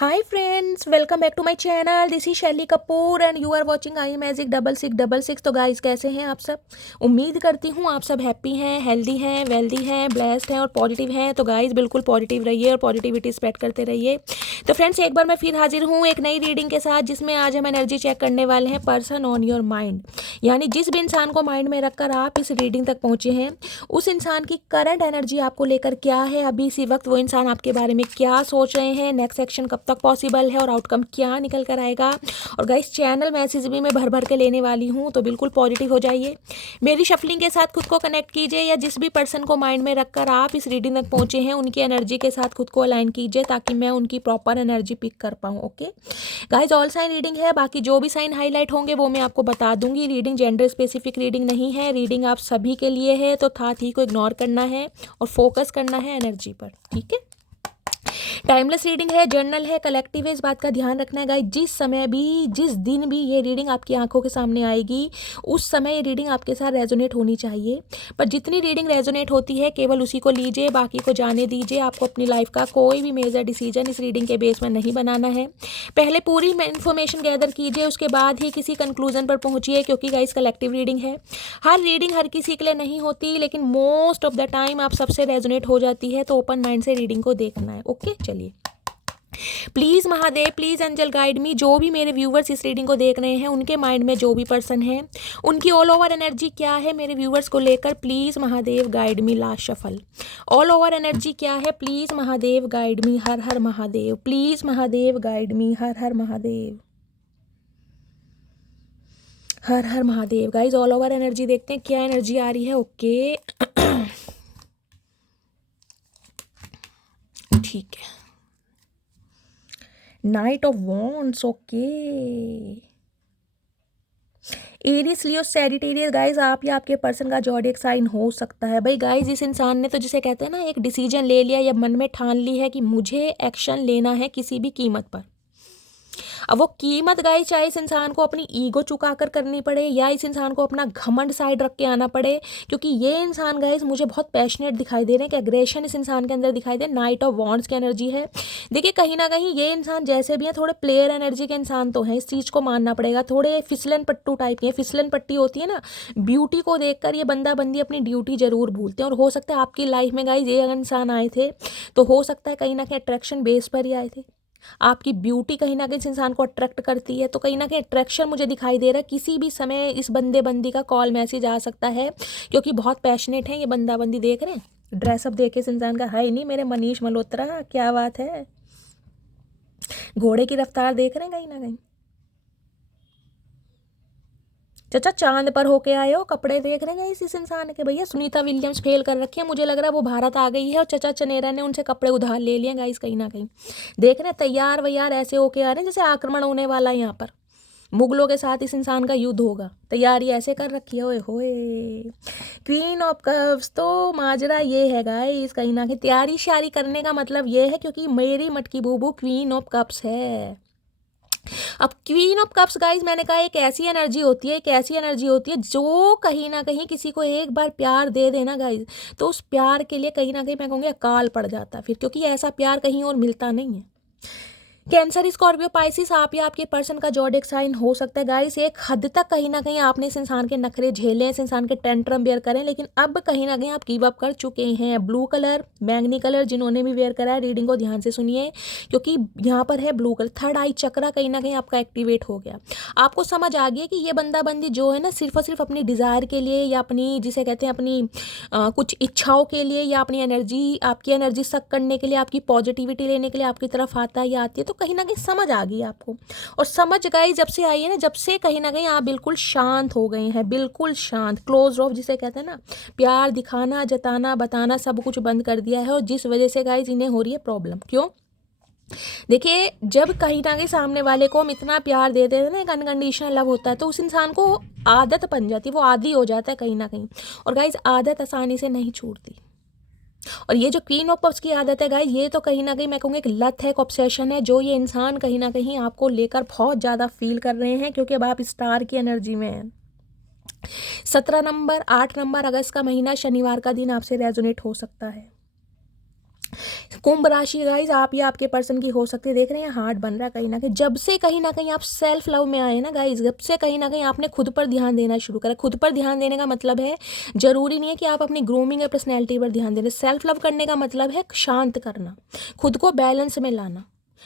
Hi friends, welcome back to my channel. This is शैली Kapoor and you are watching I magic 6666। तो guys कैसे हैं आप सब। उम्मीद करती हूँ आप सब हैप्पी हैं, हेल्दी हैं, वेल्दी हैं, ब्लेस्ड हैं और पॉजिटिव हैं। तो गाइस बिल्कुल पॉजिटिव रहिए और पॉजिटिविटी स्प्रेड करते रहिए। तो फ्रेंड्स एक बार मैं फिर हाजिर हूँ एक नई रीडिंग के साथ, जिसमें आज हम एनर्जी चेक करने वाले हैं पर्सन ऑन योर माइंड। यानी जिस भी इंसान को माइंड में रखकर आप इस रीडिंग तक पहुँचे हैं, उस इंसान की करंट एनर्जी आपको लेकर क्या है, अभी इसी वक्त वो इंसान आपके बारे में क्या सोच रहे हैं, नेक्स्ट एक्शन कब तक पॉसिबल है और आउटकम क्या निकल कर आएगा। और गाइस चैनल मैसेज भी मैं भर भर के लेने वाली हूँ, तो बिल्कुल पॉजिटिव हो जाइए। मेरी शफलिंग के साथ खुद को कनेक्ट कीजिए, या जिस भी पर्सन को माइंड में रखकर आप इस रीडिंग तक पहुँचे हैं उनकी एनर्जी के साथ खुद को अलाइन कीजिए, ताकि मैं उनकी प्रॉपर एनर्जी पिक कर पाऊँ। Okay guys, all sign reading है, बाकी जो भी साइन हाईलाइट होंगे वो मैं आपको बता दूंगी। रीडिंग जेंडर स्पेसिफिक रीडिंग नहीं है, रीडिंग आप सभी के लिए है, तो था थी को इग्नोर करना है और फोकस करना है एनर्जी पर। ठीक है, टाइमलेस रीडिंग है, जर्नल है, कलेक्टिव है, इस बात का ध्यान रखना है गाइस। जिस समय भी जिस दिन भी ये रीडिंग आपकी आंखों के सामने आएगी, उस समय ये रीडिंग आपके साथ रेजोनेट होनी चाहिए। पर जितनी रीडिंग रेजोनेट होती है केवल उसी को लीजिए, बाकी को जाने दीजिए। आपको अपनी लाइफ का कोई भी मेजर डिसीजन इस रीडिंग के बेस में नहीं बनाना है। पहले पूरी इन्फॉर्मेशन गैदर कीजिए, उसके बाद ही किसी कंक्लूजन पर पहुंचिए, क्योंकि गाइस कलेक्टिव रीडिंग है। हर रीडिंग हर किसी के लिए नहीं होती, लेकिन मोस्ट ऑफ द टाइम आप सबसे रेजोनेट हो जाती है, तो ओपन माइंड से रीडिंग को देखना है। ओके चलिए, please Mahadev, please angel guide me. जो भी मेरे व्यूवर्स इस रीडिंग को देख रहे हैं, उनके माइंड में जो भी पर्सन है, उनकी ऑल ओवर एनर्जी क्या है मेरे व्यूवर्स को लेकर, please Mahadev guide me. Last shuffle, all over energy क्या है, please Mahadev guide me. Her her Mahadev, please Mahadev guide me. Her her Mahadev, her her Mahadev. Guys all over energy देखते हैं क्या एनर्जी आ रही है। ओके ठीक है, knight of wands. Okay, Aries, Leo, Sagittarius. Guys आप या आपके पर्सन का जॉडियक साइन हो सकता है। भाई गाइज इस इंसान ने तो जिसे कहते हैं ना, एक डिसीजन ले लिया या मन में ठान ली है कि मुझे एक्शन लेना है किसी भी कीमत पर। अब वो कीमत गाइस चाहे इस इंसान को अपनी ईगो चुका कर करनी पड़े, या इस इंसान को अपना घमंड साइड रख के आना पड़े, क्योंकि ये इंसान गाइस मुझे बहुत पैशनेट दिखाई दे रहे हैं कि एग्रेशन इस इंसान के अंदर दिखाई दे। नाइट ऑफ वॉन्ड्स की एनर्जी है। देखिए कहीं ना कहीं ये इंसान जैसे भी है, थोड़े प्लेयर एनर्जी के इंसान तो हैं, इस चीज़ को मानना पड़ेगा। थोड़े फिसलन पट्टू टाइप के, फिसलन पट्टी होती है ना, ब्यूटी को देखकर ये बंदा बंदी अपनी ड्यूटी जरूर भूलते हैं। और हो सकता है आपकी लाइफ में गाइस ये इंसान आए थे, तो हो सकता है कहीं ना कहीं अट्रैक्शन बेस पर ही आए थे। आपकी ब्यूटी कहीं ना कहीं इस इंसान को अट्रैक्ट करती है, तो कहीं ना कहीं अट्रैक्शन मुझे दिखाई दे रहा है। किसी भी समय इस बंदे बंदी का कॉल मैसेज आ सकता है, क्योंकि बहुत पैशनेट है ये बंदा बंदी। देख रहे हैं ड्रेसअप देखे इस इंसान का, है ही नहीं मेरे मनीष मल्होत्रा, क्या बात है। घोड़े की रफ्तार देख रहे हैं कहीं ना कहीं। चाचा चांद पर होके आए हो, कपड़े देख रहे हैं इस इंसान के। भैया सुनीता विलियम्स फेल कर रखी है, मुझे लग रहा है वो भारत आ गई है और चाचा चनेरा ने उनसे कपड़े उधार ले लिए गाइस। कहीं ना कहीं देख रहे हैं तैयार वैयार ऐसे होके आ रहे हैं जैसे आक्रमण होने वाला है यहाँ पर। मुगलों के साथ इस इंसान का युद्ध होगा, तैयारी ऐसे कर रखी है। ओए होए, क्वीन ऑफ कप्स। तो माजरा ये है गाइस, कहीं ना कहीं तैयारी शारी करने का मतलब ये है, क्योंकि मेरी मटकी बूबू क्वीन ऑफ कप्स है। अब क्वीन ऑफ कप्स गाइस मैंने कहा एक ऐसी एनर्जी होती है, एक ऐसी एनर्जी होती है जो कहीं ना कहीं किसी को एक बार प्यार दे देना गाइस, तो उस प्यार के लिए कहीं ना कहीं मैं कहूँगी अकाल पड़ जाता है फिर, क्योंकि ऐसा प्यार कहीं और मिलता नहीं है। कैंसर, स्कॉर्पियो, पाइसिस, आप या आपके पर्सन का जॉडिक साइन हो सकता है गाइस। एक हद तक कहीं ना कहीं आपने इस इंसान के नखरे झेले, इस इंसान के टेंट्रम बेयर करें, लेकिन अब कहीं ना कहीं आप गिव अप कर चुके हैं। ब्लू कलर, बैंगनी कलर, जिन्होंने भी वेयर करा है रीडिंग को ध्यान से सुनिए, क्योंकि यहाँ पर है ब्लू कलर। थर्ड आई चक्रा कहीं ना कहीं आपका एक्टिवेट हो गया। आपको समझ आ गया कि ये बंदा बंदी जो है ना, सिर्फ और सिर्फ अपनी डिज़ायर के लिए, या अपनी जिसे कहते हैं अपनी कुछ इच्छाओं के लिए, या अपनी एनर्जी, आपकी एनर्जी सक करने के लिए, आपकी पॉजिटिविटी लेने के लिए आपकी तरफ आता है या आती है। तो कहीं ना कहीं समझ आ गई आपको, और समझ गई जब से आई है ना, जब से कहीं ना कहीं आप बिल्कुल शांत हो गए हैं, बिल्कुल शांत, क्लोज ऑफ जिसे कहते हैं ना, प्यार दिखाना, जताना, बताना, सब कुछ बंद कर दिया है। और जिस वजह से गाइज इन्हें हो रही है प्रॉब्लम, क्यों? देखिए जब कहीं ना कहीं सामने वाले को हम इतना प्यार दे देते हैं ना, एक अनकंडीशनल लव होता है, तो उस इंसान को आदत बन जाती है, वो आदी हो जाता है कहीं ना कहीं। और गाइज आदत आसानी से नहीं छूटती। और ये जो क्वीन ऑफ कप्स की आदत है गाइस, ये तो कहीं ना कहीं मैं कहूँगी एक लत है, एक ऑब्सेशन है, जो ये इंसान कहीं ना कहीं आपको लेकर बहुत ज़्यादा फील कर रहे हैं, क्योंकि अब आप स्टार की एनर्जी में हैं। 17 नंबर, 8 नंबर, अगस्त का महीना, शनिवार का दिन आपसे रेजोनेट हो सकता है। कुंभ राशि गाइज आप या आपके पर्सन की हो सकती है। देख रहे हैं हार्ट बन रहा है कहीं ना कहीं, जब से कहीं ना कहीं आप सेल्फ लव में आए ना गाइज, जब से कहीं ना कहीं आपने खुद पर ध्यान देना शुरू करा। खुद पर ध्यान देने का मतलब है, जरूरी नहीं है कि आप अपनी ग्रूमिंग या पर्सनैलिटी पर ध्यान दे रहे। सेल्फ लव करने का मतलब है शांत करना, खुद को बैलेंस में लाना,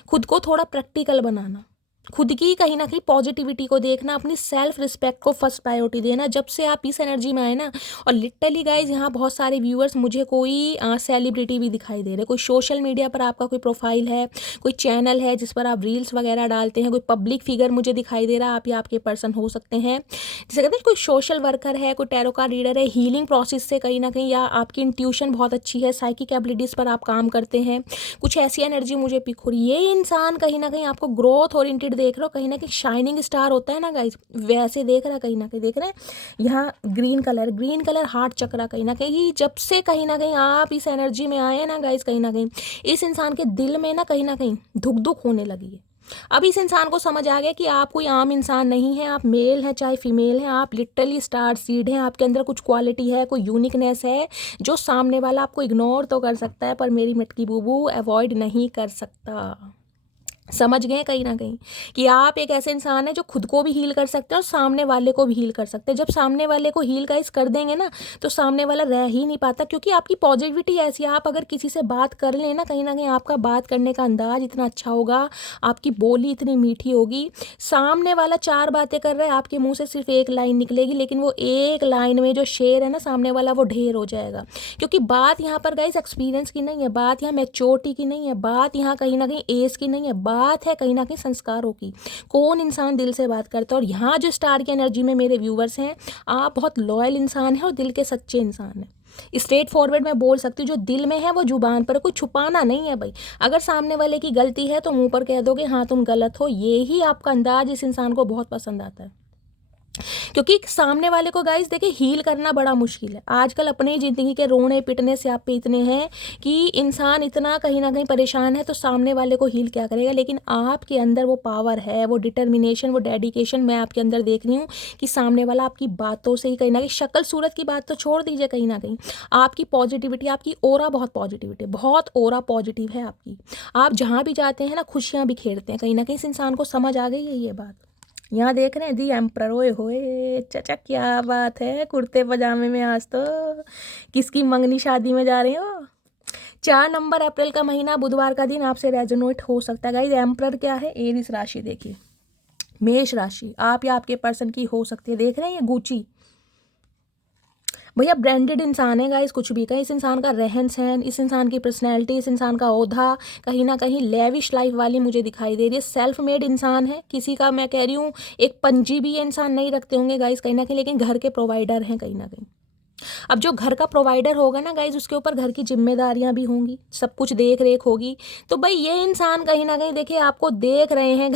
खुद को थोड़ा प्रैक्टिकल बनाना, खुद की कहीं ना कहीं पॉजिटिविटी को देखना, अपनी सेल्फ रिस्पेक्ट को फर्स्ट प्रायोरिटी देना। जब से आप इस एनर्जी में आए ना, और लिटरली गाइज यहाँ बहुत सारे व्यूअर्स, मुझे कोई सेलिब्रिटी भी दिखाई दे रहे, कोई सोशल मीडिया पर आपका कोई प्रोफाइल है, कोई चैनल है जिस पर आप रील्स वगैरह डालते हैं, कोई पब्लिक फिगर मुझे दिखाई दे रहा है, आप या आपके पर्सन हो सकते हैं। जैसे कहते हैं कोई सोशल वर्कर है, कोई टैरो का रीडर है, हीलिंग प्रोसेस से कहीं ना कहीं, या आपकी इंट्यूशन बहुत अच्छी है, साइकिक एबिलिटीज़ पर आप काम करते हैं, कुछ ऐसी एनर्जी मुझे पिक हो रही है। ये इंसान कहीं ना कहीं आपको ग्रोथ ओरिएंटेड देख रहे हो, कहीं ना कहीं शाइनिंग स्टार होता है ना गाइज, वैसे देख रहा है कहीं ना कहीं। देख रहे हैं यहाँ ग्रीन कलर हार्ट चक्रा, कहीं ना कहीं जब से कहीं ना कहीं आप इस एनर्जी में आए ना गाइज, कहीं ना कहीं इस इंसान के दिल में ना कहीं धुक धुक होने लगी है। अब इस इंसान को समझ आ गया कि आप कोई आम इंसान नहीं है, आप मेल हैं चाहे फीमेल हैं, आप लिटरली स्टार सीड हैं, आपके अंदर कुछ क्वालिटी है, कोई यूनिकनेस है जो सामने वाला आपको इग्नोर तो कर सकता है पर मेरी मटकी बूबू अवॉइड नहीं कर सकता। समझ गए कहीं ना कहीं कि आप एक ऐसे इंसान है जो खुद को भी हील कर सकते हैं और सामने वाले को भी हील कर सकते हैं। जब सामने वाले को हील गाइस कर देंगे ना, तो सामने वाला रह ही नहीं पाता, क्योंकि आपकी पॉजिटिविटी ऐसी है। आप अगर किसी से बात कर लें ना कहीं आपका बात करने का अंदाज इतना अच्छा होगा, आपकी बोली इतनी मीठी होगी, सामने वाला 4 बातें कर रहा है, आपके मुंह से सिर्फ एक लाइन निकलेगी, लेकिन वो एक लाइन में जो शेर है ना सामने वाला, वो ढेर हो जाएगा। क्योंकि बात यहाँ पर गाइस एक्सपीरियंस की नहीं है, बात यहाँ मैच्योरिटी की नहीं है, बात यहाँ कहीं ना कहीं एज की नहीं है, बात है कहीं ना कहीं संस्कारों की। कौन इंसान दिल से बात करता है। और यहाँ जो स्टार की एनर्जी में मेरे व्यूवर्स हैं, आप बहुत लॉयल इंसान हैं और दिल के सच्चे इंसान हैं। स्ट्रेट फॉरवर्ड मैं बोल सकती हूँ, जो दिल में है वो जुबान पर, कोई छुपाना नहीं है भाई। अगर सामने वाले की गलती है तो मुंह पर कह दोगे हाँ तुम गलत हो। ये ही आपका अंदाज इस इंसान को बहुत पसंद आता है, क्योंकि सामने वाले को गाइस देखिए हील करना बड़ा मुश्किल है। आजकल अपनी ज़िंदगी के रोने पिटने से आप पे इतने हैं कि इंसान इतना कहीं ना कहीं परेशान है, तो सामने वाले को हील क्या करेगा। लेकिन आपके अंदर वो पावर है, वो डिटर्मिनेशन, वो डेडिकेशन मैं आपके अंदर देख रही हूँ कि सामने वाला आपकी बातों से ही कहीं ना कहीं, शक्ल सूरत की बात तो छोड़ दीजिए, कहीं ना कहीं आपकी पॉजिटिविटी, आपकी ओरा बहुत पॉजिटिविटी, बहुत ओरा पॉजिटिव है आपकी। आप जहाँ भी जाते हैं ना खुशियाँ बिखेरते हैं, कहीं ना कहीं इस इंसान को समझ आ गई है ये बात। यहाँ देख रहे हैं दी एम्प्रर, ओए होए चाचा क्या बात है, कुर्ते पजामे में आज तो किसकी मंगनी शादी में जा रहे हो। 4 नंबर अप्रैल का महीना, बुधवार का दिन आपसे रेजोनेट हो सकता है गाइस। एम्प्रर क्या है, एरिस राशि देखिए, मेष राशि आप या आपके पर्सन की हो सकती है। देख रहे हैं ये गुची भैया ब्रांडेड इंसान है गाइस, कुछ भी कहीं इस इंसान का रहन सहन, इस इंसान की पर्सनैलिटी, इस इंसान का ओहदा कहीं ना कहीं लेविश लाइफ वाली मुझे दिखाई दे रही है। सेल्फ मेड इंसान है, किसी का मैं कह रही हूँ एक पंजी भी ये इंसान नहीं रखते होंगे गाइस कहीं ना कहीं, लेकिन घर के प्रोवाइडर हैं कहीं ना कहीं। अब जो घर का प्रोवाइडर होगा ना गाइज, उसके ऊपर घर की जिम्मेदारियां भी होंगी, सब कुछ देख रेख होगी। तो भाई ये इंसान कहीं ना कहीं देखिए आपको देख रहे हैं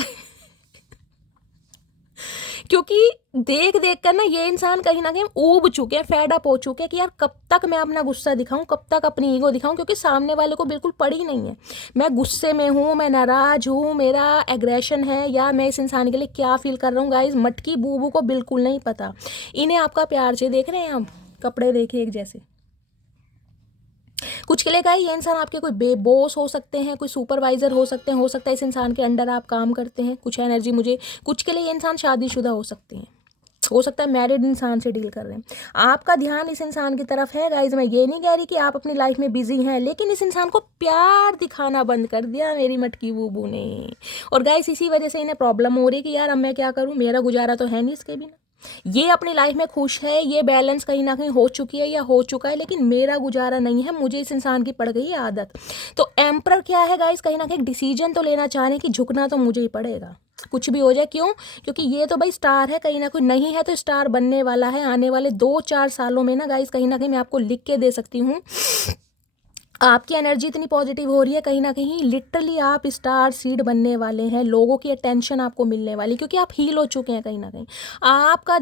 क्योंकि देख देख कर ना ये इंसान कहीं ना कहीं ऊब चुके हैं, फेड अप हो चुके हैं कि यार कब तक मैं अपना गुस्सा दिखाऊं, कब तक अपनी ईगो दिखाऊं, क्योंकि सामने वाले को बिल्कुल पड़ी नहीं है मैं गुस्से में हूँ, मैं नाराज हूँ, मेरा एग्रेशन है, या मैं इस इंसान के लिए क्या फील कर रहा हूँ। गाइज मटकी बूबू को बिल्कुल नहीं पता, इन्हें आपका प्यार चाहिए। देख रहे हैं आप कपड़े देखे एक जैसे। कुछ के लिए गाइस ये इंसान आपके कोई बॉस हो सकते हैं, कोई सुपरवाइजर हो सकते हैं, हो सकता है इस इंसान के अंडर आप काम करते हैं, कुछ एनर्जी मुझे। कुछ के लिए ये इंसान शादीशुदा हो सकते हैं, हो सकता है मैरिड इंसान से डील कर रहे हैं। आपका ध्यान इस इंसान की तरफ है गाइज। मैं ये नहीं कह रही कि आप अपनी लाइफ में बिजी हैं, लेकिन इस इंसान को प्यार दिखाना बंद कर दिया मेरी मटकी बूबू ने। और गाइस इसी वजह से इन्हें प्रॉब्लम हो रही है कि यार अब मैं क्या करूँ, मेरा गुजारा तो है नहीं इसके बिना। ये अपनी लाइफ में खुश है, ये बैलेंस कहीं ना कहीं हो चुकी है या हो चुका है, लेकिन मेरा गुजारा नहीं है, मुझे इस इंसान की पड़ गई है आदत। तो एम्प्रर क्या है गाइस, कहीं ना कहीं डिसीजन तो लेना चाह रहे हैं कि झुकना तो मुझे ही पड़ेगा, कुछ भी हो जाए। क्यों? क्योंकि ये तो भाई स्टार है, कहीं ना कोई नहीं है तो स्टार बनने वाला है आने वाले 2-4 सालों में ना गाइस। कहीं ना कहीं मैं आपको लिख के दे सकती हूँ, आपकी एनर्जी इतनी पॉजिटिव हो रही है, कहीं ना कहीं लिटरली आप स्टार सीड बनने वाले हैं, लोगों की अटेंशन आपको मिलने वाली, क्योंकि आप हील हो चुके हैं। कहीं ना कहीं आपका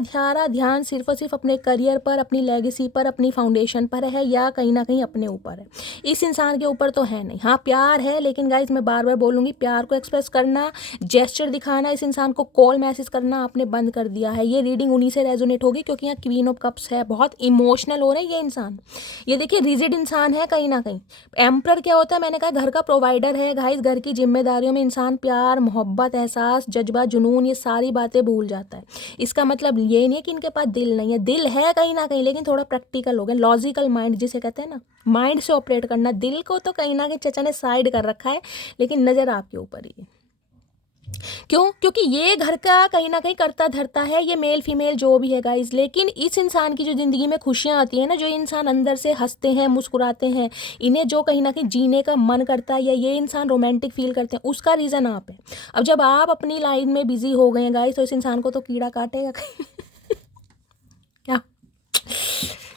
ध्यान सिर्फ और सिर्फ अपने करियर पर, अपनी लेगेसी पर, अपनी फाउंडेशन पर है, या कहीं ना कहीं अपने ऊपर है। इस इंसान के ऊपर तो है नहीं। हाँ प्यार है, लेकिन गाइज मैं बार बार बोलूँगी, प्यार को एक्सप्रेस करना, जेस्चर दिखाना, इस इंसान को कॉल मैसेज करना आपने बंद कर दिया है। ये रीडिंग उन्हीं से रेजोनेट होगी क्योंकि यहाँ क्वीन ऑफ कप्स है, बहुत इमोशनल हो रहे हैं ये इंसान। ये देखिए रिजिड इंसान है कहीं ना कहीं, एम्प्रर क्या होता है, मैंने कहा घर का प्रोवाइडर है गाइस। घर की जिम्मेदारियों में इंसान प्यार, मोहब्बत, एहसास, जज्बा, जुनून, ये सारी बातें भूल जाता है। इसका मतलब ये नहीं है कि इनके पास दिल नहीं है, दिल है कहीं ना कहीं, लेकिन थोड़ा प्रैक्टिकल हो गया, लॉजिकल माइंड जिसे कहते हैं ना, माइंड से ऑपरेट करना। दिल को तो कहीं ना कहीं चचा ने साइड कर रखा है, लेकिन नज़र आपके ऊपर ही है। क्यों? क्योंकि ये घर का कहीं ना कहीं करता धरता है, ये मेल फीमेल जो भी है गाइस। लेकिन इस इंसान की जो ज़िंदगी में खुशियाँ आती हैं ना, जो इंसान अंदर से हंसते हैं, मुस्कुराते हैं, इन्हें जो कहीं ना कहीं जीने का मन करता है, या ये इंसान रोमांटिक फील करते हैं, उसका रीज़न आप है। अब जब आप अपनी लाइन में बिजी हो गए हैं गाइस, तो इस इंसान को तो कीड़ा काटेगा क्या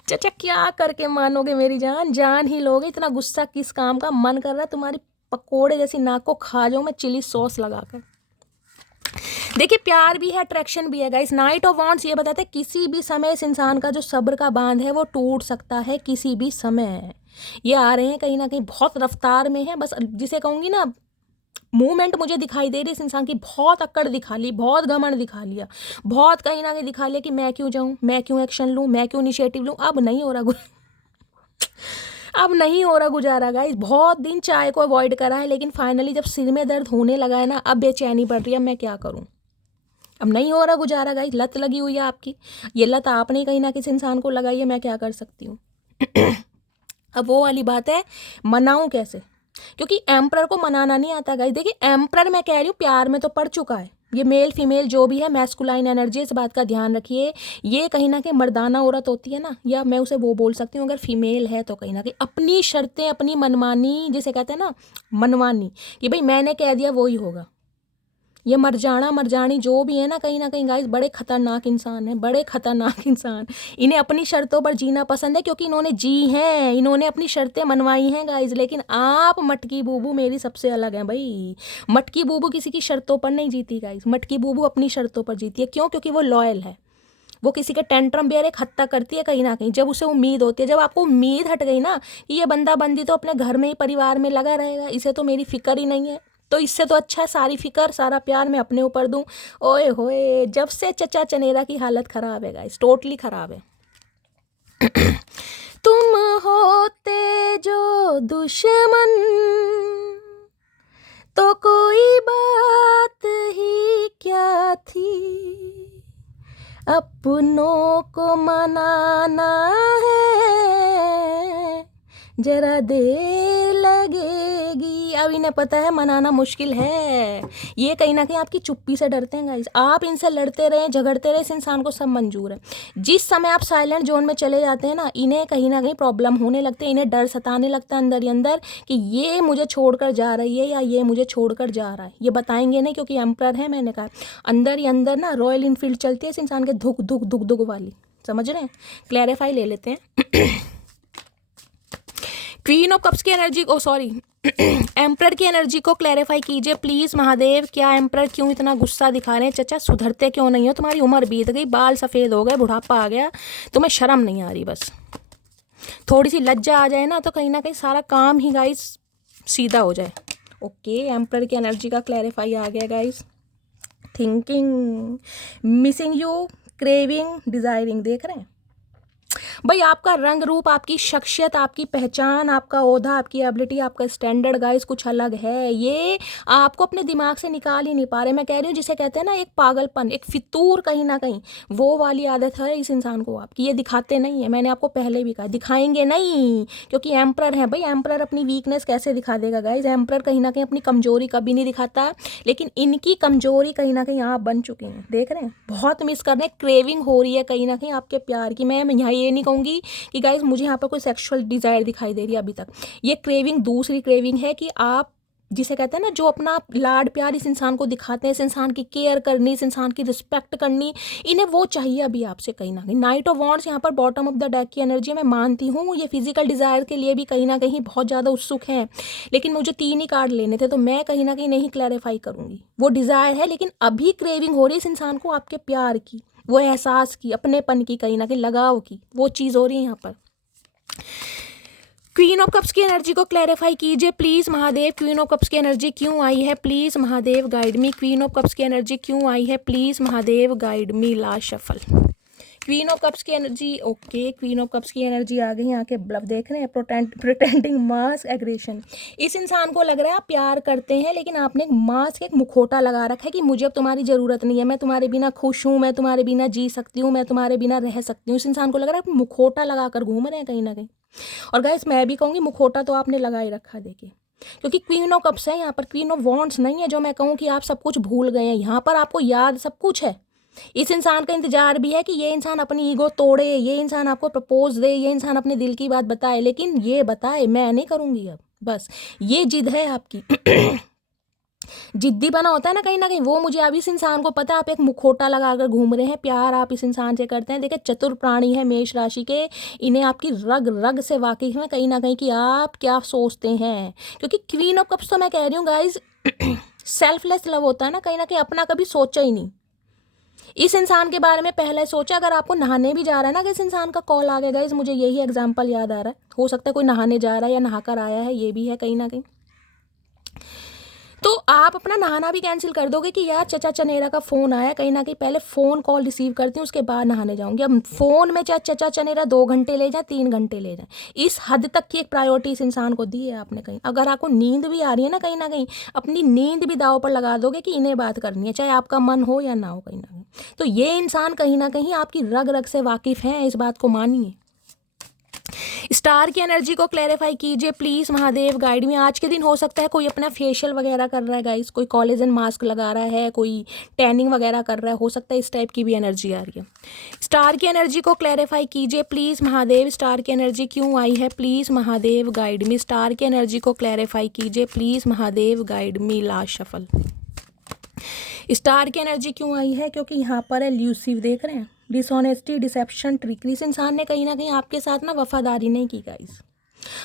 चाचा, क्या करके मानोगे मेरी जान, जान ही लोगे। इतना गुस्सा किस काम का? मन कर रहा है तुम्हारी पकोड़े जैसी नाक को खा जाऊँ मैं चिली सॉस लगाकर। देखिए, प्यार भी है, अट्रैक्शन भी है गाइस। नाइट ऑफ वॉन्ट्स ये बताते हैं किसी भी समय इस इंसान का जो सब्र का बांध है वो टूट सकता है, किसी भी समय। ये आ रहे हैं कहीं ना कहीं, बहुत रफ्तार में है, बस जिसे कहूँगी ना, मूवमेंट मुझे दिखाई दे रही इस इंसान की। बहुत अक्कड़ दिखा ली, बहुत घमंड दिखा लिया, बहुत कहीं ना कहीं दिखा लिया कि मैं क्यों जाऊँ, मैं क्यों एक्शन लूँ, मैं क्यों इनिशिएटिव लूँ। अब नहीं हो रहा अब नहीं हो रहा गुजारा गाइस। बहुत दिन चाय को अवॉइड करा है, लेकिन फाइनली जब सिर में दर्द होने लगा है ना, अब बेचैनी बढ़ रही है। मैं क्या करूँ? अब नहीं हो रहा गुजारा गाइस। लत लगी हुई है आपकी, ये लत आपने कहीं ना किसी इंसान को लगाई है। मैं क्या कर सकती हूँ? अब वो वाली बात है, मनाऊं कैसे? क्योंकि एम्प्रर को मनाना नहीं आता गाइस। देखिए, एम्प्रर मैं कह रही हूँ प्यार में तो पड़ चुका है। ये मेल फीमेल जो भी है, मैस्कुलाइन एनर्जी, इस बात का ध्यान रखिए। ये कहीं ना कहीं मर्दाना औरत होती है ना, या मैं उसे वो बोल सकती हूँ अगर फीमेल है तो कहीं ना कहीं अपनी शर्तें, अपनी मनमानी, जिसे कहते हैं ना मनमानी, कि भाई मैंने कह दिया वो ही होगा। ये मरजाना मरजानी जो भी है ना कहीं गाइस, बड़े खतरनाक इंसान है, बड़े खतरनाक इंसान। इन्हें अपनी शर्तों पर जीना पसंद है, क्योंकि इन्होंने जी हैं, इन्होंने अपनी शर्तें मनवाई हैं गाइस। लेकिन आप मटकी बूबू मेरी सबसे अलग हैं भाई। मटकी बूबू किसी की शर्तों पर नहीं जीती गाइस, मटकी बूबू अपनी शर्तों पर जीती है। क्यों? क्योंकि वो लॉयल है। वो किसी के टेंट्रम बेयर एक हद तक करती है कहीं ना कहीं, जब उसे उम्मीद होती है। जब आपको उम्मीद हट गई ना कि ये बंदा बंदी तो अपने घर में ही, परिवार में लगा रहेगा, इसे तो मेरी फिक्र ही नहीं है, तो इससे तो अच्छा है सारी फिक्र, सारा प्यार मैं अपने ऊपर दूं। ओए होए, जब से चचा चनेरा की हालत खराब है गाइस, टोटली खराब है। तुम होते जो दुश्मन तो कोई बात ही क्या थी, अपनों को मनाना है, जरा देर लगेगी। अब इन्हें पता है मनाना मुश्किल है। ये कहीं ना कहीं आपकी चुप्पी से डरते हैं गाइस। आप इनसे लड़ते रहे, झगड़ते रहे, इस इंसान को सब मंजूर है। जिस समय आप साइलेंट जोन में चले जाते हैं ना, इन्हें कहीं ना कहीं प्रॉब्लम होने लगते हैं। इन्हें डर सताने लगता है अंदर ही अंदर कि ये मुझे छोड़कर जा रही है या ये मुझे छोड़कर जा रहा है। ये बताएंगे नहीं, क्योंकि एम्प्रर है। मैंने कहा अंदर ही अंदर ना रॉयल इनफील्ड चलती है इस इंसान के, धुक धुक धुक धुक वाली। समझ रहे हैं? क्लैरिफाई ले लेते हैं। क्वीन ऑफ कप्स की एनर्जी को, सॉरी एम्प्रर की एनर्जी को क्लैरिफाई कीजिए प्लीज़ महादेव। क्या एम्प्रर क्यों इतना गुस्सा दिखा रहे हैं? चचा सुधरते क्यों नहीं हो? तुम्हारी उम्र बीत गई, बाल सफ़ेद हो गए, बुढ़ापा आ गया, तुम्हें शर्म नहीं आ रही? बस थोड़ी सी लज्जा आ जाए ना, तो कहीं ना कहीं सारा काम ही गाइस सीधा हो जाए। ओके, एम्प्रर की एनर्जी का क्लैरिफाई आ गया guys. Thinking, missing you, craving, desiring. देख रहे हैं भाई, आपका रंग रूप, आपकी शख्सियत, आपकी पहचान, आपका ओहदा, आपकी एबिलिटी, आपका स्टैंडर्ड गाइस कुछ अलग है। ये आपको अपने दिमाग से निकाल ही नहीं पा रहे। मैं कह रही हूँ जिसे कहते हैं ना एक पागलपन, एक फितूर कहीं ना कहीं, वो वाली आदत है इस इंसान को आपकी। ये दिखाते नहीं है, मैंने आपको पहले भी कहा, दिखाएंगे नहीं, क्योंकि एम्प्रर है भाई। एम्प्रर अपनी वीकनेस कैसे दिखा देगा गाइज? एम्प्रर कहीं ना कहीं अपनी कमजोरी कभी नहीं दिखाता, लेकिन इनकी कमजोरी कहीं ना कहीं आप बन चुके हैं। देख रहे हैं, बहुत मिस कर रहे हैं। क्रेविंग हो रही है कहीं ना कहीं आपके प्यार की। मैं यहाँ ये नहीं कहूँगी कि गाइज मुझे यहाँ पर कोई सेक्सुअल डिज़ायर दिखाई दे रही है अभी तक। ये क्रेविंग दूसरी क्रेविंग है कि आप जिसे कहते हैं ना, जो अपना लाड प्यार इस इंसान को दिखाते हैं, इस इंसान की केयर करनी, इस इंसान की रिस्पेक्ट करनी, इन्हें वो चाहिए अभी आपसे कहीं ना कहीं। नाइट ऑफ वॉन्ड्स यहाँ पर बॉटम ऑफ द डेक की एनर्जी मैं मानती हूँ। ये फिजिकल डिज़ायर के लिए भी कहीं ना कहीं बहुत ज़्यादा उत्सुक हैं, लेकिन मुझे 3 ही कार्ड लेने थे, तो मैं कहीं ना कहीं नहीं क्लैरिफाई करूँगी। वो डिज़ायर है, लेकिन अभी क्रेविंग हो रही है इस इंसान को आपके प्यार की, वो एहसास की, अपनेपन की, कहीं ना कहीं लगाव की, वो चीज़ हो रही है यहाँ पर। क्वीन ऑफ कप्स की एनर्जी को क्लैरिफाई कीजिए please Mahadev. Queen of cups की एनर्जी क्यों आई है? Please Mahadev guide me. Queen of cups की एनर्जी क्यों आई है? Please Mahadev guide me. Last shuffle. Queen of cups की energy, okay, queen of cups की एनर्जी आ गई। यहाँ के ब्लफ देख रहे हैं, प्रिटेंडिंग मास्क एग्रेशन। इस इंसान को लग रहा है आप प्यार करते हैं, लेकिन आपने एक मास्क, एक मुखौटा लगा रखा है कि मुझे अब तुम्हारी ज़रूरत नहीं है, मैं तुम्हारे बिना खुश हूँ, मैं तुम्हारे बिना जी सकती हूँ, मैं तुम्हारे बिना रह सकती हूँ। इस इंसान को लग रहा है आप मुखौटा लगा कर घूम रहे हैं कहीं ना कहीं। और गाइस मैं भी कहूँगी मुखौटा तो आपने लगा ही रखा, देखिए, क्योंकि क्वीन ऑफ कप्स है यहाँ पर, क्वीन ऑफ वॉन्ड्स नहीं है जो मैं कहूँ कि आप सब कुछ भूल गए हैं। यहाँ पर आपको याद सब कुछ है। इस इंसान का इंतजार भी है कि ये इंसान अपनी ईगो तोड़े, ये इंसान आपको प्रपोज दे, ये इंसान अपने दिल की बात बताए, लेकिन ये बताए मैं नहीं करूँगी अब, बस ये जिद है आपकी। जिद्दी बना होता है ना कहीं वो मुझे अब इस इंसान को पता है। आप एक मुखौटा लगाकर घूम रहे हैं, प्यार आप इस इंसान से करते हैं। देखिए चतुर प्राणी है मेष राशि के, इन्हें आपकी रग रग से वाकिफ है कहीं ना कहीं कि आप क्या सोचते हैं, क्योंकि क्वीन ऑफ कप्स तो मैं कह रही हूँ गाइज सेल्फलेस लव होता है ना कहीं अपना कभी सोचा ही नहीं। इस इंसान के बारे में पहले सोचा। अगर आपको नहाने भी जा रहा है ना कि इस इंसान का कॉल आ गया गाइज, मुझे यही एग्जाम्पल याद आ रहा है, हो सकता है कोई नहाने जा रहा है या नहाकर आया है, ये भी है कहीं ना कहीं, तो आप अपना नहाना भी कैंसिल कर दोगे कि यार चचा चनेरा का फ़ोन आया, कहीं ना कहीं पहले फ़ोन कॉल रिसीव करती हूँ उसके बाद नहाने जाऊँगी। अब फ़ोन में चाहे चचा चनेरा 2 घंटे ले जाए 3 घंटे ले जाए, इस हद तक की एक प्रायोरिटी इस इंसान को दी है आपने कहीं। अगर आपको नींद भी आ रही है ना कहीं अपनी नींद भी दाव पर लगा दोगे कि इन्हें बात करनी है, चाहे आपका मन हो या ना हो कहीं ना कहीं। तो ये इंसान कहीं ना कहीं आपकी रग रग से वाकिफ़ है, इस बात को मानिए। स्टार की एनर्जी को क्लैरिफाई कीजिए प्लीज़ महादेव गाइड में। आज के दिन हो सकता है कोई अपना फेशियल वगैरह कर रहा है गाइस, कोई कोलेजन मास्क लगा रहा है, कोई टैनिंग वगैरह कर रहा है, हो सकता है इस टाइप की भी एनर्जी आ रही है। स्टार की एनर्जी को क्लैरिफाई कीजिए प्लीज़ महादेव। स्टार की एनर्जी क्यों आई है प्लीज़ महादेव गाइड में। स्टार की एनर्जी को क्लैरिफाई कीजिए please Mahadev guide me. Last shuffle. Star की एनर्जी क्यों आई है, क्योंकि यहाँ पर एल्यूसिव देख रहे हैं, डिसऑनेस्टी, डिसेप्शन, ट्रिकरी। इस इंसान ने कहीं ना कहीं आपके साथ ना वफादारी नहीं की गाइस।